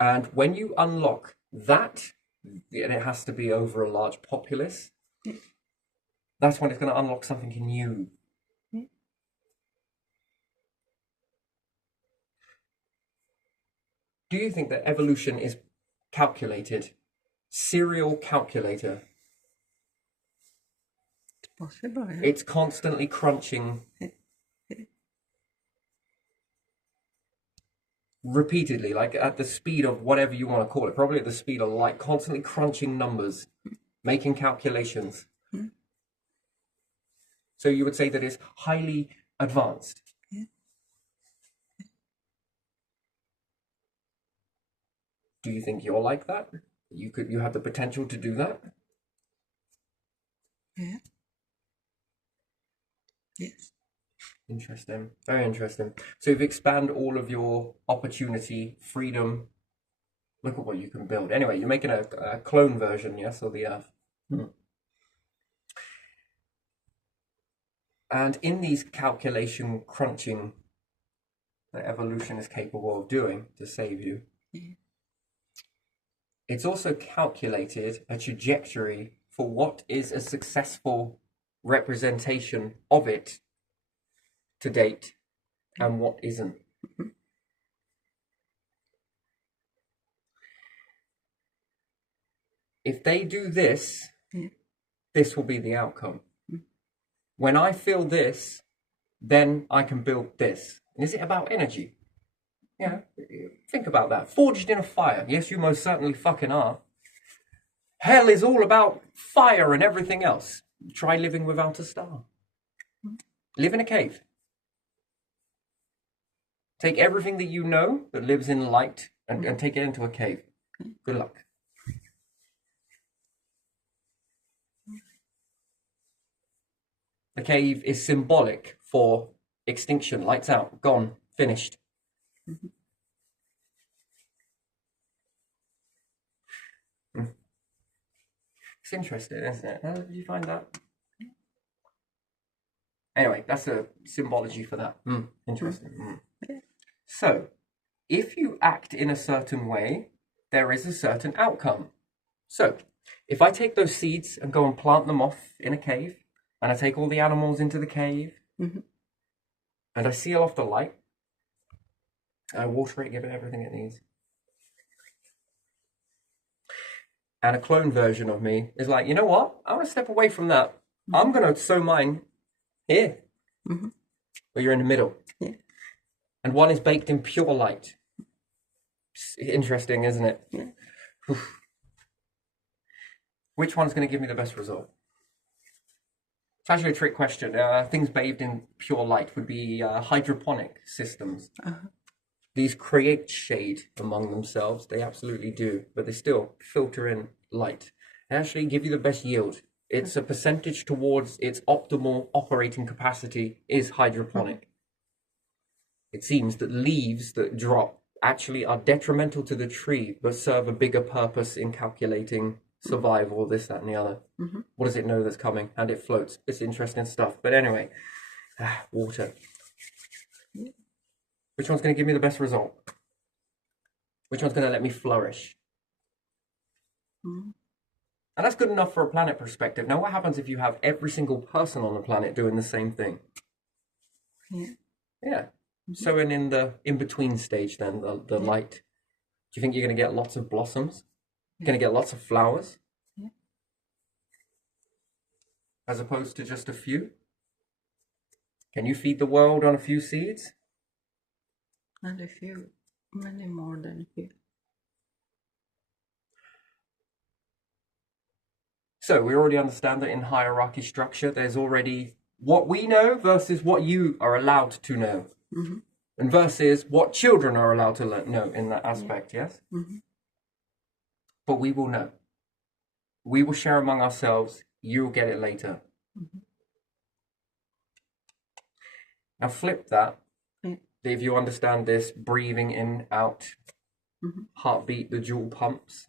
And when you unlock that, and it has to be over a large populace, that's when it's going to unlock something in you. Do you think that evolution is calculated? Serial calculator. It's possible. Yeah. It's constantly crunching repeatedly, like at the speed of whatever you want to call it, probably at the speed of light, constantly crunching numbers, making calculations. So you would say that it's highly advanced. Do you think you're like that? You have the potential to do that? Yeah. Yes. Interesting. Very interesting. So you've expanded all of your opportunity, freedom. Look at what you can build. Anyway, you're making a clone version, yes, of the Earth. And in these calculation crunching that evolution is capable of doing to save you, it's also calculated a trajectory for what is a successful representation of it to date and what isn't. If they do this, this will be the outcome. When I feel this, then I can build this. And is it about energy? Yeah, think about that. Forged in a fire. Yes, you most certainly fucking are. Hell is all about fire and everything else. Try living without a star. Live in a cave. Take everything that you know that lives in light and take it into a cave. Good luck. The cave is symbolic for extinction. Lights out, gone, finished. It's interesting, isn't it? How did you find that? Anyway, that's a symbology for that. Interesting. So, if you act in a certain way, there is a certain outcome. So, if I take those seeds and go and plant them off in a cave, and I take all the animals into the cave, and I seal off the light, I water it, give it everything it needs. And a clone version of me is like, you know what? I want to step away from that. I'm going to sow mine here. Where you're in the middle. Yeah. And one is baked in pure light. It's interesting, isn't it? Yeah. Which one's going to give me the best result? It's actually a trick question. Things bathed in pure light would be hydroponic systems. These create shade among themselves. They absolutely do. But they still filter in light and actually give you the best yield. It's a percentage towards its optimal operating capacity is hydroponic. It seems that leaves that drop actually are detrimental to the tree, but serve a bigger purpose in calculating survival, this, that, and the other. What does it know that's coming? And it floats. It's interesting stuff. But anyway, water. Which one's going to give me the best result? Which one's going to let me flourish? And that's good enough for a planet perspective. Now, what happens if you have every single person on the planet doing the same thing? Yeah. So in the in-between stage then, the light, do you think you're going to get lots of blossoms? You're going to get lots of flowers? As opposed to just a few? Can you feed the world on a few seeds? Not a few, many more than a few. So we already understand that in hierarchy structure, there's already what we know versus what you are allowed to know. And versus what children are allowed to know in that aspect, yes? But we will know. We will share among ourselves. You'll get it later. Now flip that. If you understand this, breathing in, out, heartbeat, the dual pumps.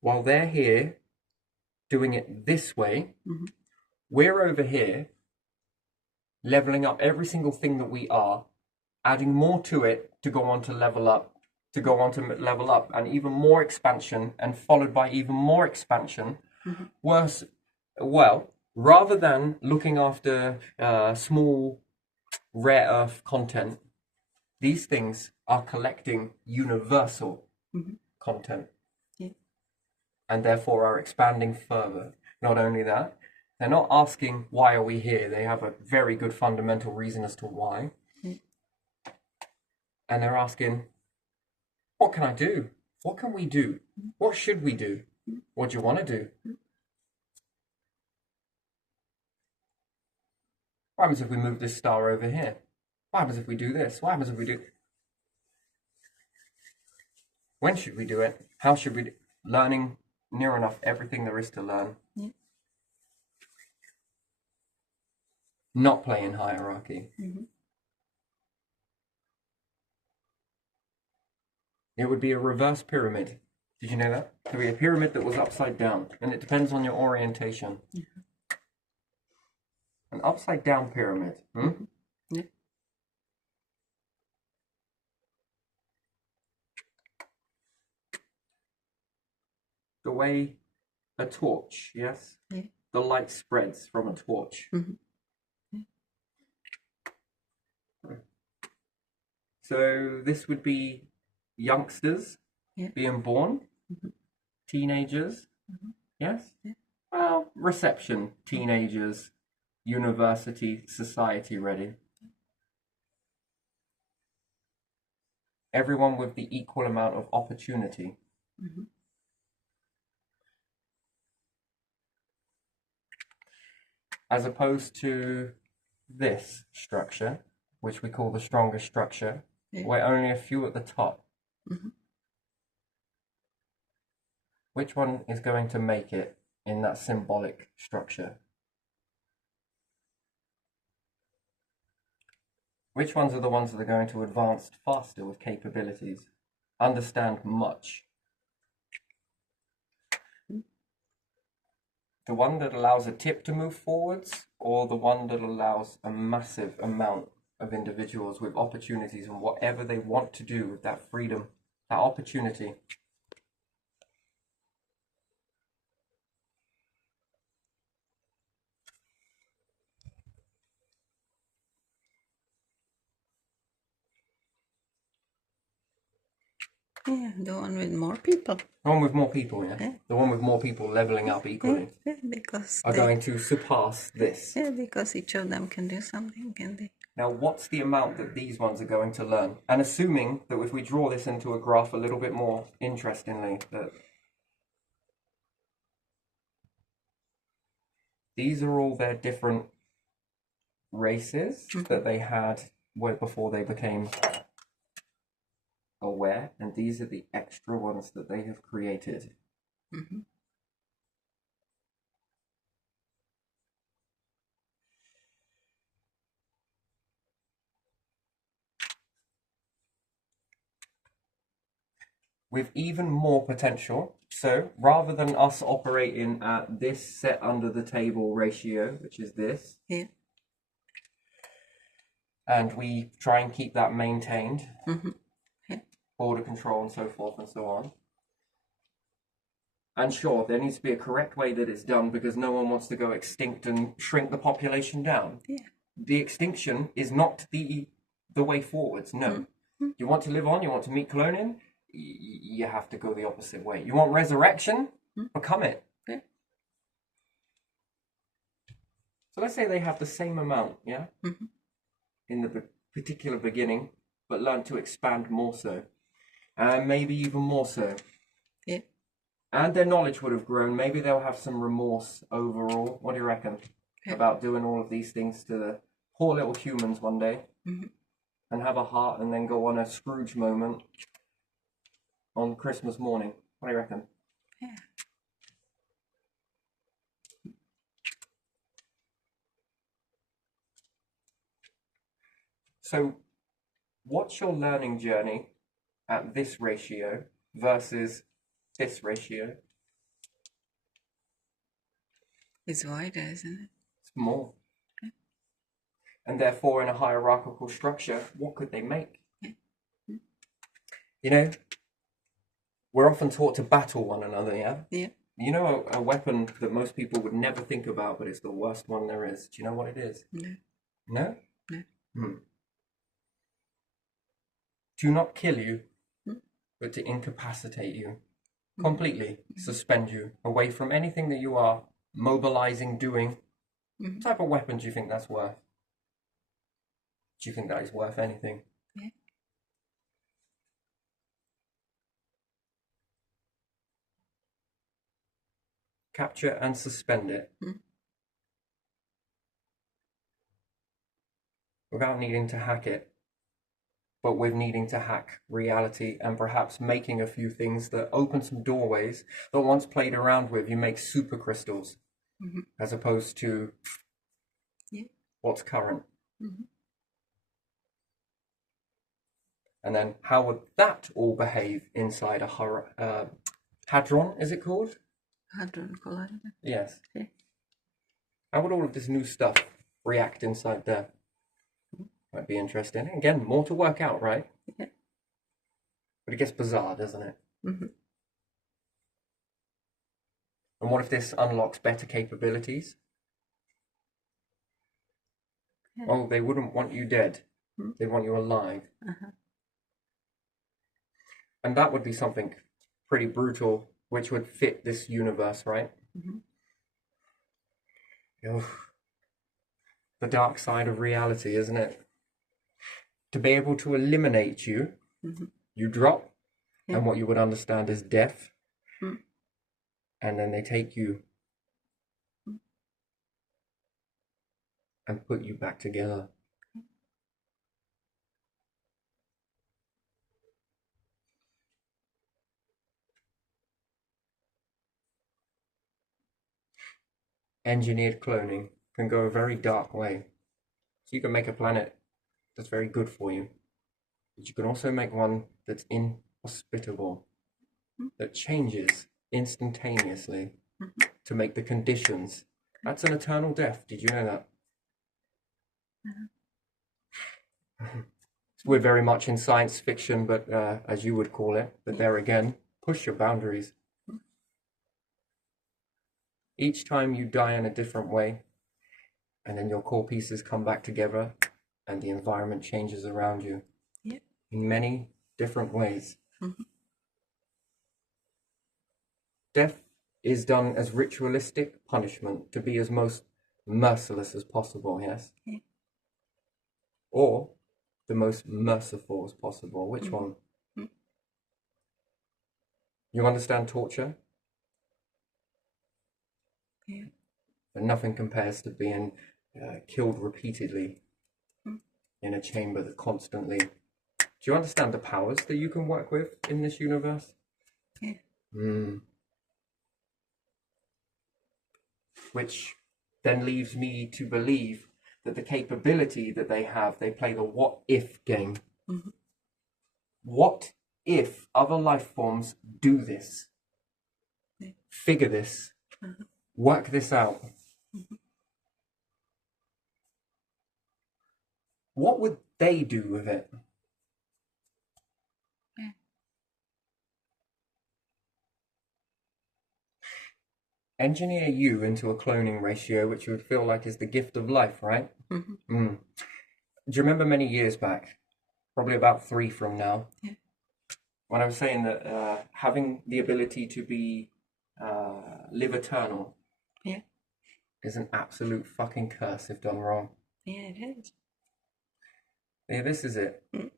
While they're here doing it this way, we're over here leveling up every single thing that we are, adding more to it to go on to level up, and even more expansion, and followed by even more expansion. Worse, well, rather than looking after small, rare earth content, these things are collecting universal content. And therefore are expanding further. Not only that, they're not asking, why are we here? They have a very good fundamental reason as to why. And they're asking, what can I do? What can we do? What should we do? What do you want to do? What happens if we move this star over here? What happens if we do this? What happens if we do... When should we do it? How should we do... Learning near enough everything there is to learn. Not playing hierarchy. It would be a reverse pyramid. Did you know that? It would be a pyramid that was upside down, and it depends on your orientation. An upside down pyramid. The way a torch, yes? The light spreads from a torch. So this would be youngsters being born, teenagers, yes? Well, reception, teenagers, university, society ready. Everyone with the equal amount of opportunity. As opposed to this structure, which we call the strongest structure, where only a few at the top. Which one is going to make it in that symbolic structure? Which ones are the ones that are going to advance faster with capabilities, understand much? The one that allows a tip to move forwards, or the one that allows a massive amount of individuals with opportunities and whatever they want to do with that freedom, that opportunity? Yeah, the one with more people. The one with more people, yeah? The one with more people leveling up equally Because are going to surpass this. because each of them can do something, can they? Now, what's the amount that these ones are going to learn? And assuming that if we draw this into a graph a little bit more interestingly, that these are all their different races that they had before they became aware, and these are the extra ones that they have created Mm-hmm. With even more potential. So rather than us operating at this set under the table ratio, which is this, Yeah. and we try and keep that maintained, Mm-hmm. Yeah. border control and so forth and so on. And sure, there needs to be a correct way that it's done because no one wants to go extinct and shrink the population down. Yeah. The extinction is not the way forwards. No. Mm-hmm. You want to live on, you want to meet cloning, you have to go the opposite way. You want resurrection? Become it. Yeah. So let's say they have the same amount, yeah? Mm-hmm. In the particular beginning, but learn to expand more so. And maybe even more so. Yeah. And their knowledge would have grown. Maybe they'll have some remorse overall. What do you reckon? Yeah. About doing all of these things to the poor little humans one day. Mm-hmm. And have a heart and then go on a Scrooge moment on Christmas morning. What do you reckon? Yeah. So, what's your learning journey at this ratio versus this ratio? It's wider, isn't it? It's more. And therefore, in a hierarchical structure, what could they make? Yeah. You know, we're often taught to battle one another, yeah? Yeah. You know, a weapon that most people would never think about, but it's the worst one there is. Do you know what it is? No. No? No. To not kill you, Hmm. but to incapacitate you. Completely suspend you away from anything that you are mobilizing, doing. Mm-hmm. What type of weapon do you think that's worth? Do you think that is worth anything? Yeah. Capture and suspend it. Without needing to hack it, but with needing to hack reality and perhaps making a few things that open some doorways that once played around with, you make super crystals as opposed to what's current. And then how would that all behave inside a hadron, is it called? Hadron Collider. Yes. Okay. How would all of this new stuff react inside there? Might be interesting. Again, more to work out, right? Yeah. But it gets bizarre, doesn't it? Mm-hmm. And what if this unlocks better capabilities? Yeah. Oh, they wouldn't want you dead. They'd want you alive. Uh-huh. And that would be something pretty brutal, which would fit this universe, right? Oh, the dark side of reality, isn't it? To be able to eliminate you, you drop, and what you would understand is death. And then they take you and put you back together. Engineered cloning can go a very dark way. So you can make a planet that's very good for you, but you can also make one that's inhospitable, that changes instantaneously to make the conditions. That's an eternal death. Did you know that? We're very much in science fiction, but as you would call it, but there again, push your boundaries. Each time you die in a different way, and then your core pieces come back together, and the environment changes around you in many different ways. Death is done as ritualistic punishment to be as most merciless as possible, yes? Or the most merciful as possible. Which one? You understand torture? Yeah. But nothing compares to being killed repeatedly in a chamber that constantly... Do you understand the powers that you can work with in this universe? Yeah. which then leaves me to believe that the capability that they have, they play the what if game. Mm-hmm. What if other life forms do this? Yeah. Figure this, work this out. What would they do with it? Yeah. Engineer you into a cloning ratio, which you would feel like is the gift of life, right? Mm-hmm. Mm. Do you remember many years back, probably about 3 from now, Yeah. when I was saying that having the ability to be live eternal Yeah. is an absolute fucking curse if done wrong. Yeah, it is. Yeah, this is it. Mm.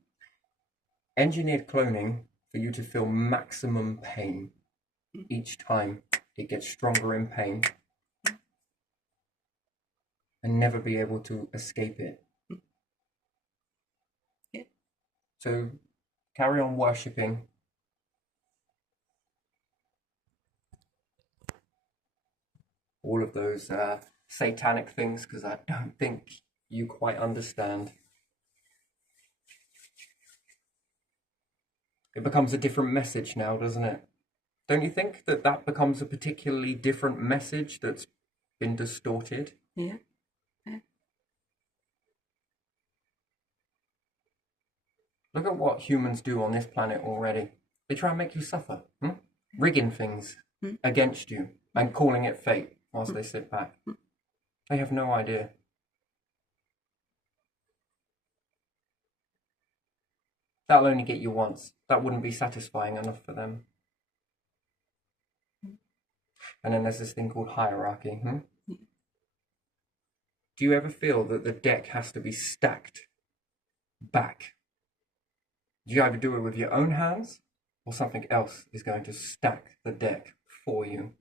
Engineered cloning for you to feel maximum pain each time it gets stronger in pain and never be able to escape it. Yeah. So carry on worshipping all of those satanic things, because I don't think you quite understand. It becomes a different message now, doesn't it? Don't you think that that becomes a particularly different message that's been distorted? Yeah. Look at what humans do on this planet already. They try and make you suffer, rigging things against you and calling it fate whilst they sit back. They have no idea. That'll only get you once. That wouldn't be satisfying enough for them. And then there's this thing called hierarchy. Do you ever feel that the deck has to be stacked back? Do you either do it with your own hands or something else is going to stack the deck for you?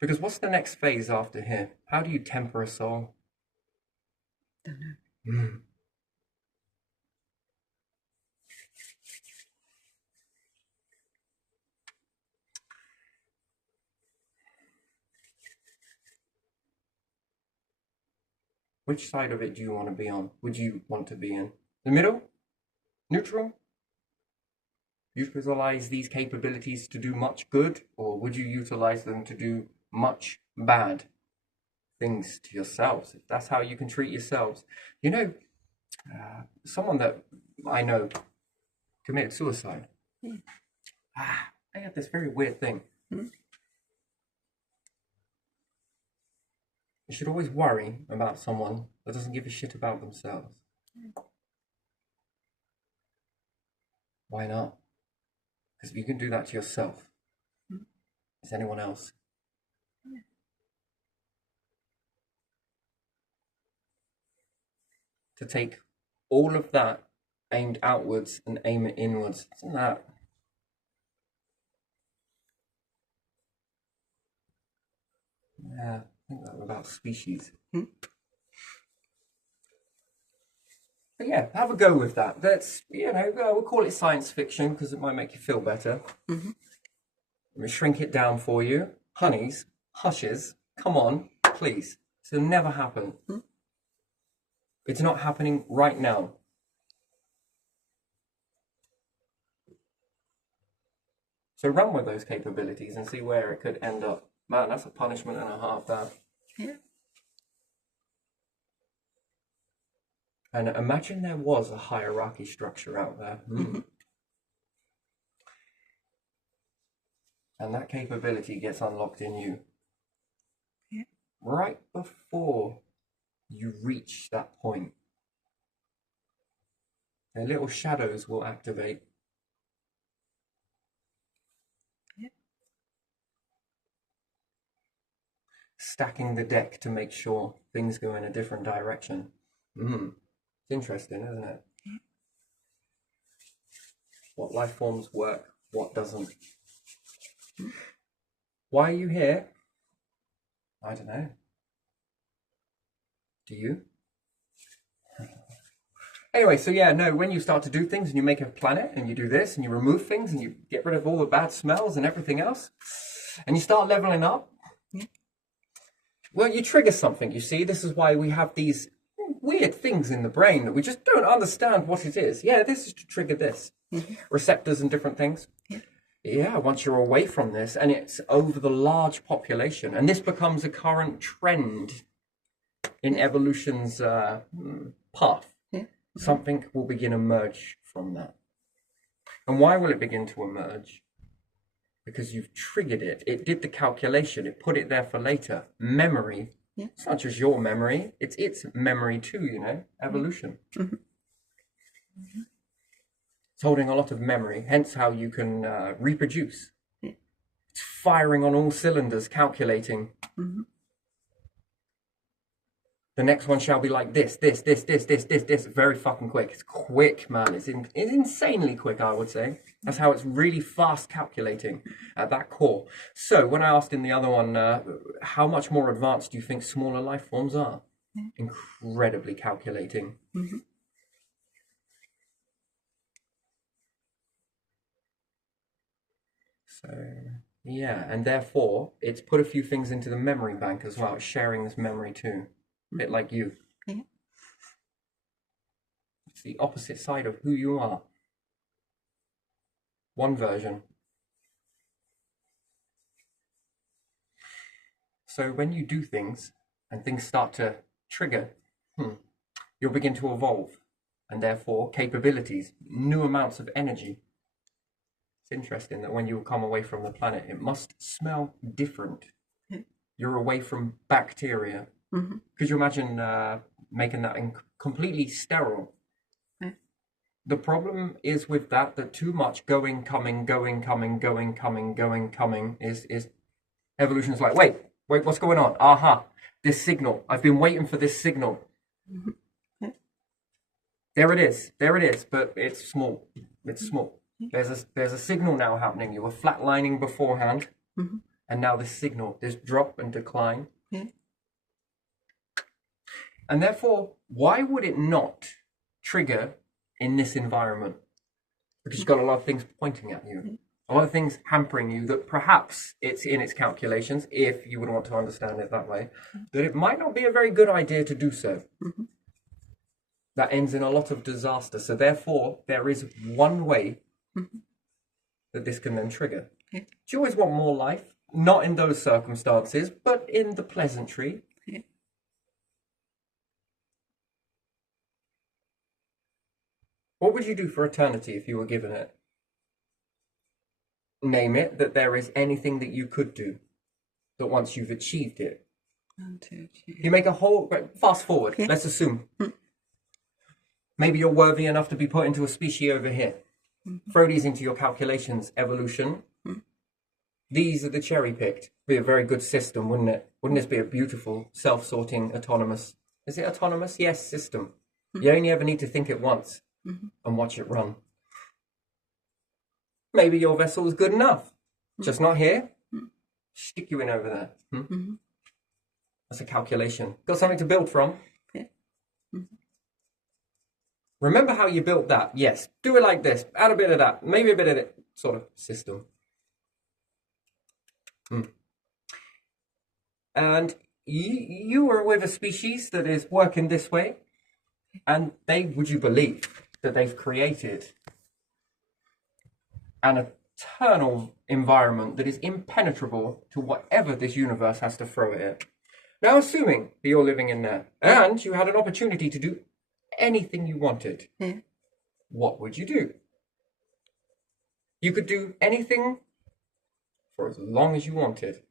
Because what's the next phase after here? How do you temper a soul? Don't know. Which side of it do you want to be on? Would you want to be in the middle? Neutral? Utilize these capabilities to do much good, or would you utilize them to do much bad things to yourselves? If that's how you can treat yourselves. You know, someone that I know committed suicide. I had this very weird thing. You should always worry about someone that doesn't give a shit about themselves. Why not? Because if you can do that to yourself, is anyone else? To take all of that aimed outwards and aim it inwards, isn't that? Yeah, I think that about species. But yeah, have a go with that. That's, we'll call it science fiction because it might make you feel better. Let me shrink it down for you. Honeys, hushes, come on, please. This will never happen. It's not happening right now. So run with those capabilities and see where it could end up. Man, that's a punishment and a half, that. Yeah. And imagine there was a hierarchy structure out there. And that capability gets unlocked in you. Yeah. Right before you reach that point. The little shadows will activate. Yeah. Stacking the deck to make sure things go in a different direction. It's interesting, isn't it? Yeah. What life forms work, what doesn't. Why are you here? I don't know. Do you? Anyway, so yeah, no, when you start to do things and you make a planet and you do this and you remove things and you get rid of all the bad smells and everything else, and you start leveling up, well, you trigger something, you see. This is why we have these weird things in the brain that we just don't understand what it is. Yeah, this is to trigger this. Receptors and different things. Yeah, once you're away from this and it's over the large population, and this becomes a current trend in evolution's path, something will begin to emerge from that. And why will it begin to emerge? Because you've triggered it. It did the calculation. It put it there for later. Memory. It's not just your memory. It's its memory too, you know, evolution. It's holding a lot of memory, hence how you can reproduce. It's firing on all cylinders, calculating. The next one shall be like this, very fucking quick. It's quick, man. It's insanely quick, I would say. That's how it's really fast calculating at that core. So when I asked in the other one, how much more advanced do you think smaller life forms are? Incredibly calculating. So, yeah, and therefore, it's put a few things into the memory bank as well. It's sharing this memory too. A bit like you. It's the opposite side of who you are. One version. So when you do things and things start to trigger, you'll begin to evolve, and therefore capabilities, new amounts of energy. It's interesting that when you come away from the planet, it must smell different. You're away from bacteria. Could you imagine making that completely sterile? The problem is with that too much going, coming, going, coming, going, coming, going, coming is evolution's like, wait, what's going on? Aha, this signal. I've been waiting for this signal. There it is, but it's small. It's small. There's a signal now happening. You were flatlining beforehand, and now this signal, this drop and decline. And therefore, why would it not trigger in this environment? Because you've got a lot of things pointing at you, a lot of things hampering you that perhaps it's in its calculations, if you would want to understand it that way, that it might not be a very good idea to do so. That ends in a lot of disaster. So therefore, there is one way that this can then trigger. Do you always want more life? Not in those circumstances, but in the pleasantry. What would you do for eternity if you were given it? Name it, that there is anything that you could do, that once you've achieved it. You make a whole, fast forward, let's assume. Maybe you're worthy enough to be put into a species over here. Throw these into your calculations, evolution. These are the cherry picked. Be a very good system, wouldn't it? Wouldn't this be a beautiful, self-sorting, autonomous, is it autonomous? Yes, system. You only ever need to think it once. And watch it run. Maybe your vessel is good enough, just not here. Stick you in over there. That's a calculation. Got something to build from. Remember how you built that? Yes. Do it like this. Add a bit of that. Maybe a bit of it. Sort of system. And you are with a species that is working this way, and would you believe that they've created an eternal environment that is impenetrable to whatever this universe has to throw at it. Now, assuming that you're living in there and you had an opportunity to do anything you wanted, what would you do? You could do anything for as long as you wanted.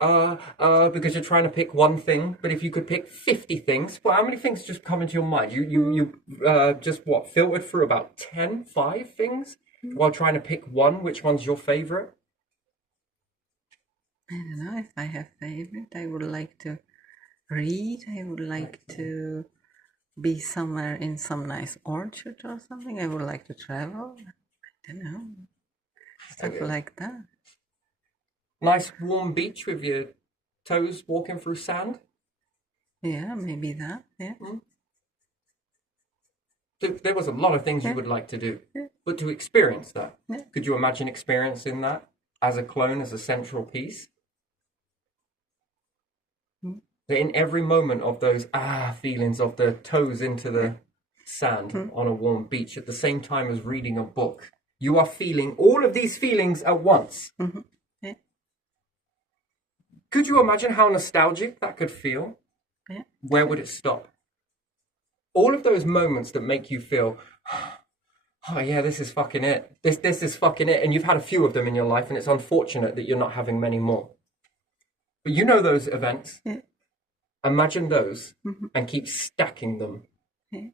Because you're trying to pick one thing, but if you could pick 50 things, well, how many things just come into your mind? You just filtered through about 5 things while trying to pick one. Which one's your favorite? I don't know if I have favorite. I would like to read. I would like to be somewhere in some nice orchard or something. I would like to travel. I don't know. Stuff like that. Nice warm beach with your toes walking through sand. Yeah, maybe that. Yeah. There was a lot of things you would like to do, but to experience that, could you imagine experiencing that as a clone, as a central piece? That in every moment of those feelings of the toes into the sand on a warm beach at the same time as reading a book, you are feeling all of these feelings at once. Yeah. Could you imagine how nostalgic that could feel? Yeah. Where would it stop? All of those moments that make you feel, oh yeah, this is fucking it. This is fucking it. And you've had a few of them in your life, and it's unfortunate that you're not having many more. But you know those events. Yeah. Imagine those and keep stacking them. Yeah.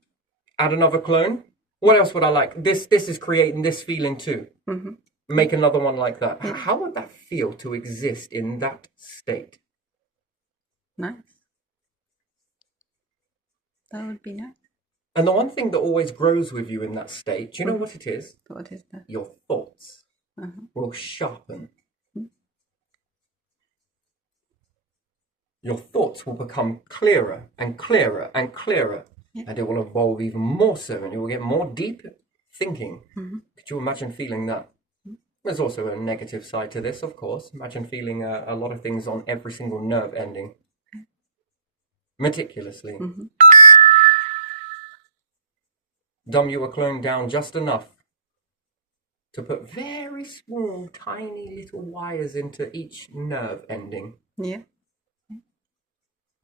Add another clone. What else would I like? This is creating this feeling too. Make another one like that. How would that feel to exist in that state? Nice. That would be nice. And the one thing that always grows with you in that state, do you know what it is? What is that? Your thoughts will sharpen. Your thoughts will become clearer and clearer and clearer. And it will evolve even more so, and you will get more deep thinking. Could you imagine feeling that? There's also a negative side to this, of course. Imagine feeling a lot of things on every single nerve ending. Meticulously. Dumb your clone down just enough to put very small, tiny little wires into each nerve ending. Yeah.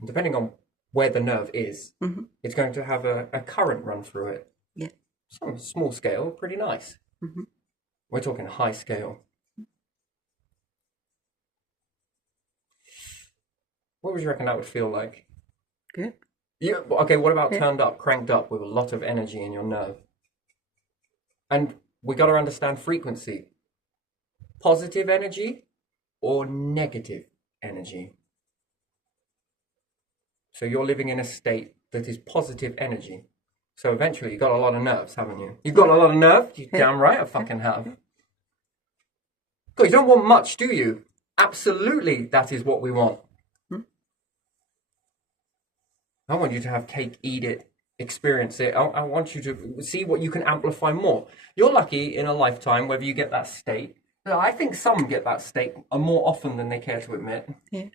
Depending on where the nerve is, it's going to have a current run through it. Yeah. Some small scale, pretty nice. We're talking high scale. What would you reckon that would feel like? Good. Yeah. Okay, what about turned up, cranked up with a lot of energy in your nerve? And we got to understand frequency. Positive energy or negative energy? So you're living in a state that is positive energy. So eventually you got a lot of nerves, haven't you? You've got a lot of nerve? You damn right I fucking have. God, you don't want much, do you? Absolutely, that is what we want. I want you to have cake, eat it, experience it. I want you to see what you can amplify more. You're lucky in a lifetime whether you get that state. I think some get that state more often than they care to admit. Yeah.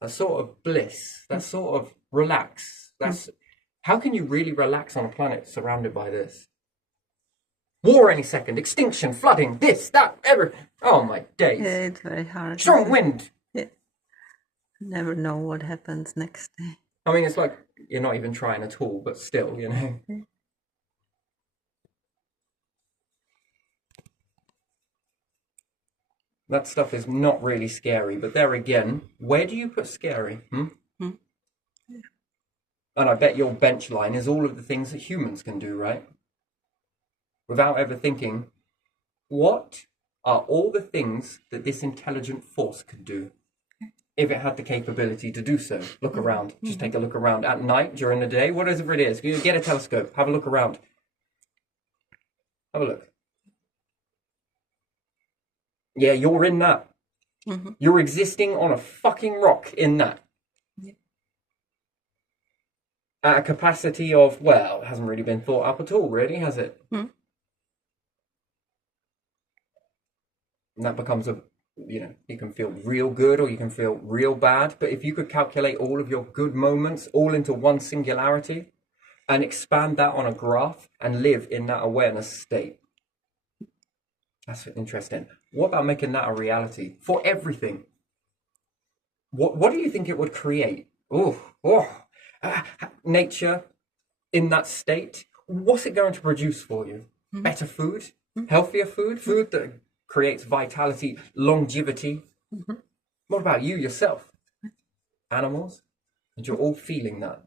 That sort of bliss, that sort of relax. That's how can you really relax on a planet surrounded by this? War any second, extinction, flooding, this, that, everything. Oh my days. Yeah, it's very hard. Strong wind. Yeah. Never know what happens next day. I mean, it's like you're not even trying at all, but still, you know. That stuff is not really scary, but there again, where do you put scary? And I bet your bench line is all of the things that humans can do, right? Without ever thinking, what are all the things that this intelligent force could do? If it had the capability to do so. Look around. Just take a look around. At night, during the day, whatever it is. You get a telescope. Have a look around. Have a look. Yeah, you're in that. You're existing on a fucking rock in that. At a capacity of, well, it hasn't really been thought up at all, really, has it? And that becomes you can feel real good or you can feel real bad. But if you could calculate all of your good moments all into one singularity and expand that on a graph and live in that awareness state, that's interesting. What about making that a reality for everything? What do you think it would create? Nature in that state, what's it going to produce for you? Better food? Healthier food? Food that creates vitality, longevity. What about you yourself? Animals? And you're all feeling that.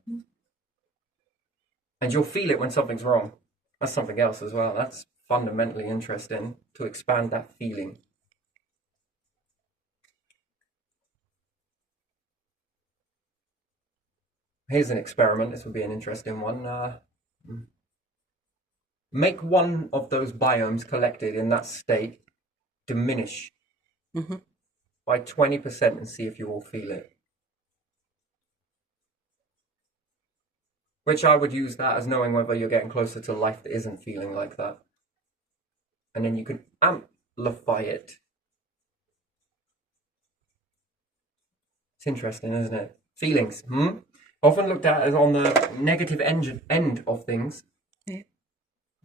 And you'll feel it when something's wrong. That's something else as well. That's fundamentally interesting, to expand that feeling. Here's an experiment. This would be an interesting one. Make one of those biomes collected in that state diminish by 20% and see if you all feel it. Which I would use that as knowing whether you're getting closer to life that isn't feeling like that. And then you can amplify it. It's interesting, isn't it? Feelings, often looked at as on the negative end of things. Yeah.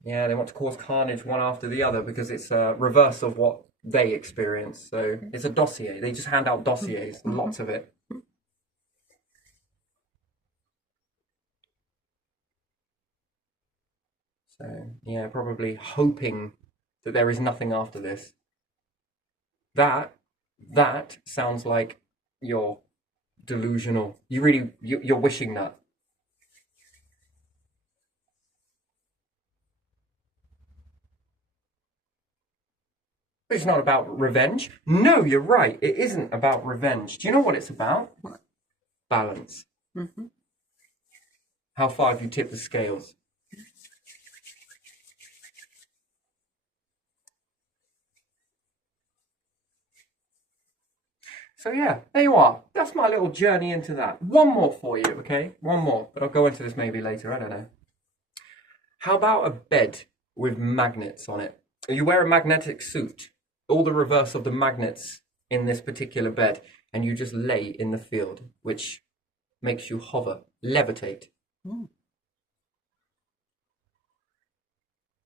Yeah, they want to cause carnage one after the other because it's a reverse of what they experience. So it's a dossier. They just hand out dossiers, lots of it. So yeah, probably hoping that there is nothing after this. That sounds like you're delusional. You're wishing that. But it's not about revenge. No, you're right. It isn't about revenge. Do you know what it's about? What? Balance. Mm-hmm. How far have you tipped the scales? So yeah, there you are. That's my little journey into that. One more for you, okay? One more, but I'll go into this maybe later. I don't know. How about a bed with magnets on it? You wear a magnetic suit, all the reverse of the magnets in this particular bed, and you just lay in the field, which makes you hover, levitate. Mm.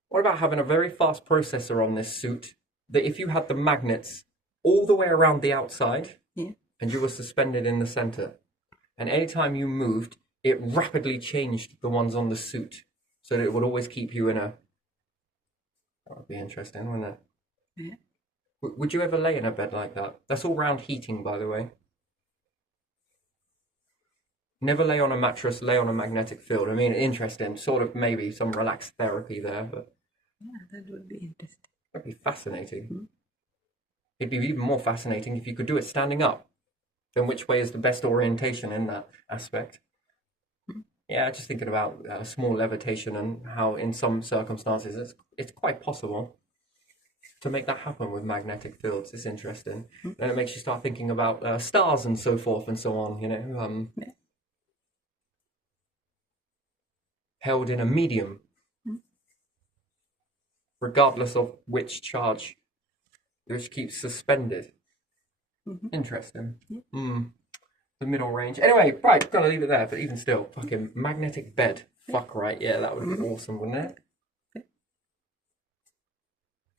What about having a very fast processor on this suit that if you had the magnets all the way around the outside, Yeah. and you were suspended in the center, and anytime you moved, it rapidly changed the ones on the suit so that it would always keep you in a... That would be interesting, wouldn't it? Yeah. Would you ever lay in a bed like that? That's all round heating, by the way. Never lay on a mattress, lay on a magnetic field. I mean, interesting, sort of maybe some relaxed therapy there, but Yeah, that would be interesting. that'd be fascinating. Hmm. It'd be even more fascinating if you could do it standing up. Then which way is the best orientation in that aspect? Yeah, just thinking about small levitation and how in some circumstances it's quite possible to make that happen with magnetic fields. It's interesting. Then it makes you start thinking about stars and so forth and so on, you know, Yeah. held in a medium, regardless of which charge, which keeps suspended. Mm-hmm. Interesting. Yeah. The middle range. Anyway, right, gonna leave it there, but even still, fucking magnetic bed. Fuck right, yeah, that would be awesome, wouldn't it? Yeah.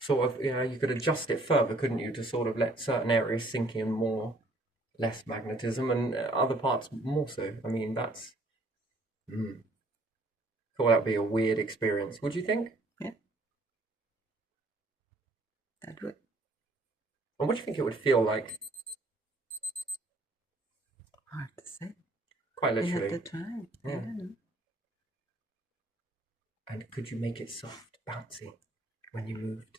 Sort of, you know, you could adjust it further, couldn't you, to sort of let certain areas sink in more, less magnetism, and other parts more so. I mean, that's... Thought that'd be a weird experience. Would you think? Yeah. That would. And what do you think it would feel like? Hard to say. Quite We had literally. to try. Yeah. I don't know. And could you make it soft, bouncy, when you moved?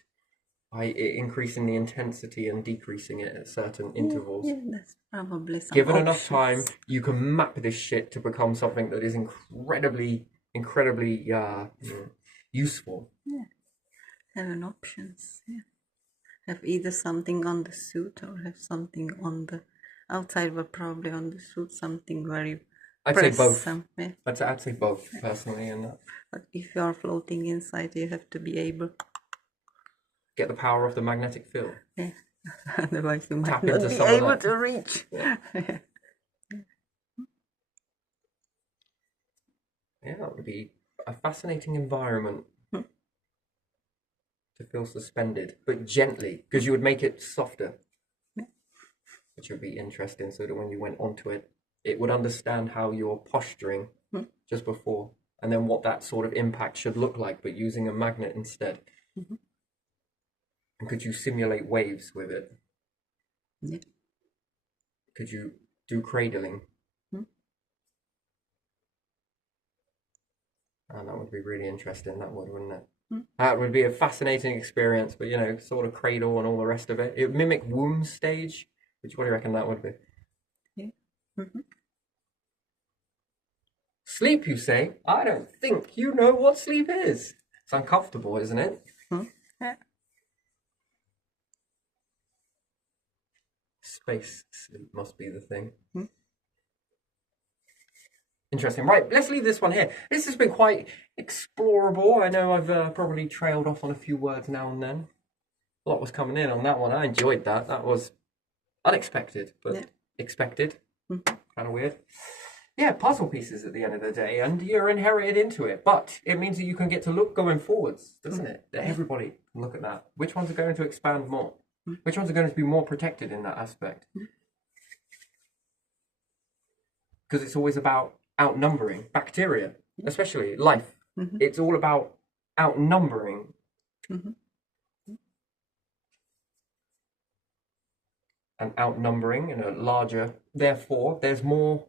By increasing the intensity and decreasing it at certain intervals. Yeah, that's probably some Given enough time, options. you can map this shit to become something that is incredibly useful. Yeah. Having options. Yeah. Have either something on the suit or have something on the outside, but probably on the suit something where you I'd say press both. some. Yeah. I'd say both, personally, and But if you're floating inside, you have to be able. get the power of the magnetic field. Yeah. Otherwise, you might Tap not into be some of able that. to reach. Yeah. Yeah, that would be a fascinating environment to feel suspended, but gently, because you would make it softer, which would be interesting, so that when you went onto it, it would understand how you're posturing just before, and then what that sort of impact should look like, but using a magnet instead. And could you simulate waves with it? Yeah. Could you do cradling? And that would be really interesting, that would, wouldn't it? That would be a fascinating experience, but, you know, sort of cradle and all the rest of it. It would mimic womb stage, which, what do you reckon that would be? Yeah. Sleep, you say? I don't think you know what sleep is. It's uncomfortable, isn't it? Yeah. Space sleep must be the thing. Interesting. Right, let's leave this one here. This has been quite explorable. I know I've probably trailed off on a few words now and then. A lot was coming in on that one. I enjoyed that. That was unexpected, but expected. Kind of weird. Yeah, puzzle pieces at the end of the day, and you're inherited into it. But it means that you can get to look going forwards, doesn't it? That everybody can look at that. Which ones are going to expand more? Which ones are going to be more protected in that aspect? Because it's always about outnumbering bacteria, especially life. It's all about outnumbering. And outnumbering in a larger, therefore there's more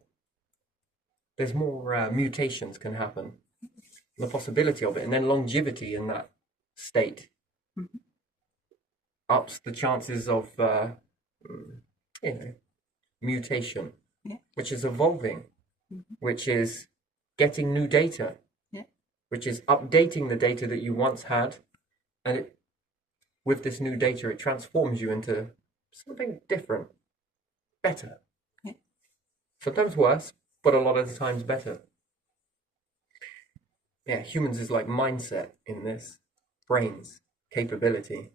mutations can happen, the possibility of it, and then longevity in that state ups the chances of mutation, which is evolving, which is getting new data, which is updating the data that you once had, and with this new data it transforms you into something different, better. Sometimes worse, but a lot of the times better. Yeah, humans is like mindset in this. Brains, capability.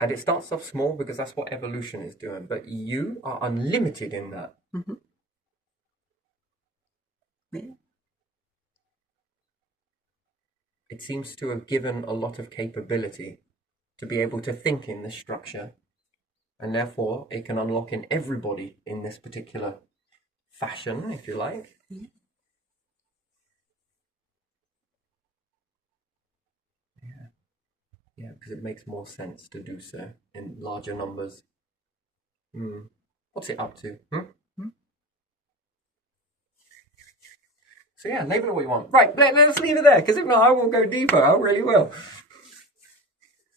And it starts off small because that's what evolution is doing, but you are unlimited in that. It seems to have given a lot of capability to be able to think in this structure, and therefore it can unlock in everybody in this particular fashion, if you like. Yeah, because it makes more sense to do so in larger numbers. What's it up to? So yeah, label it what you want. Right, let's leave it there, because if not, I will go deeper. I really will.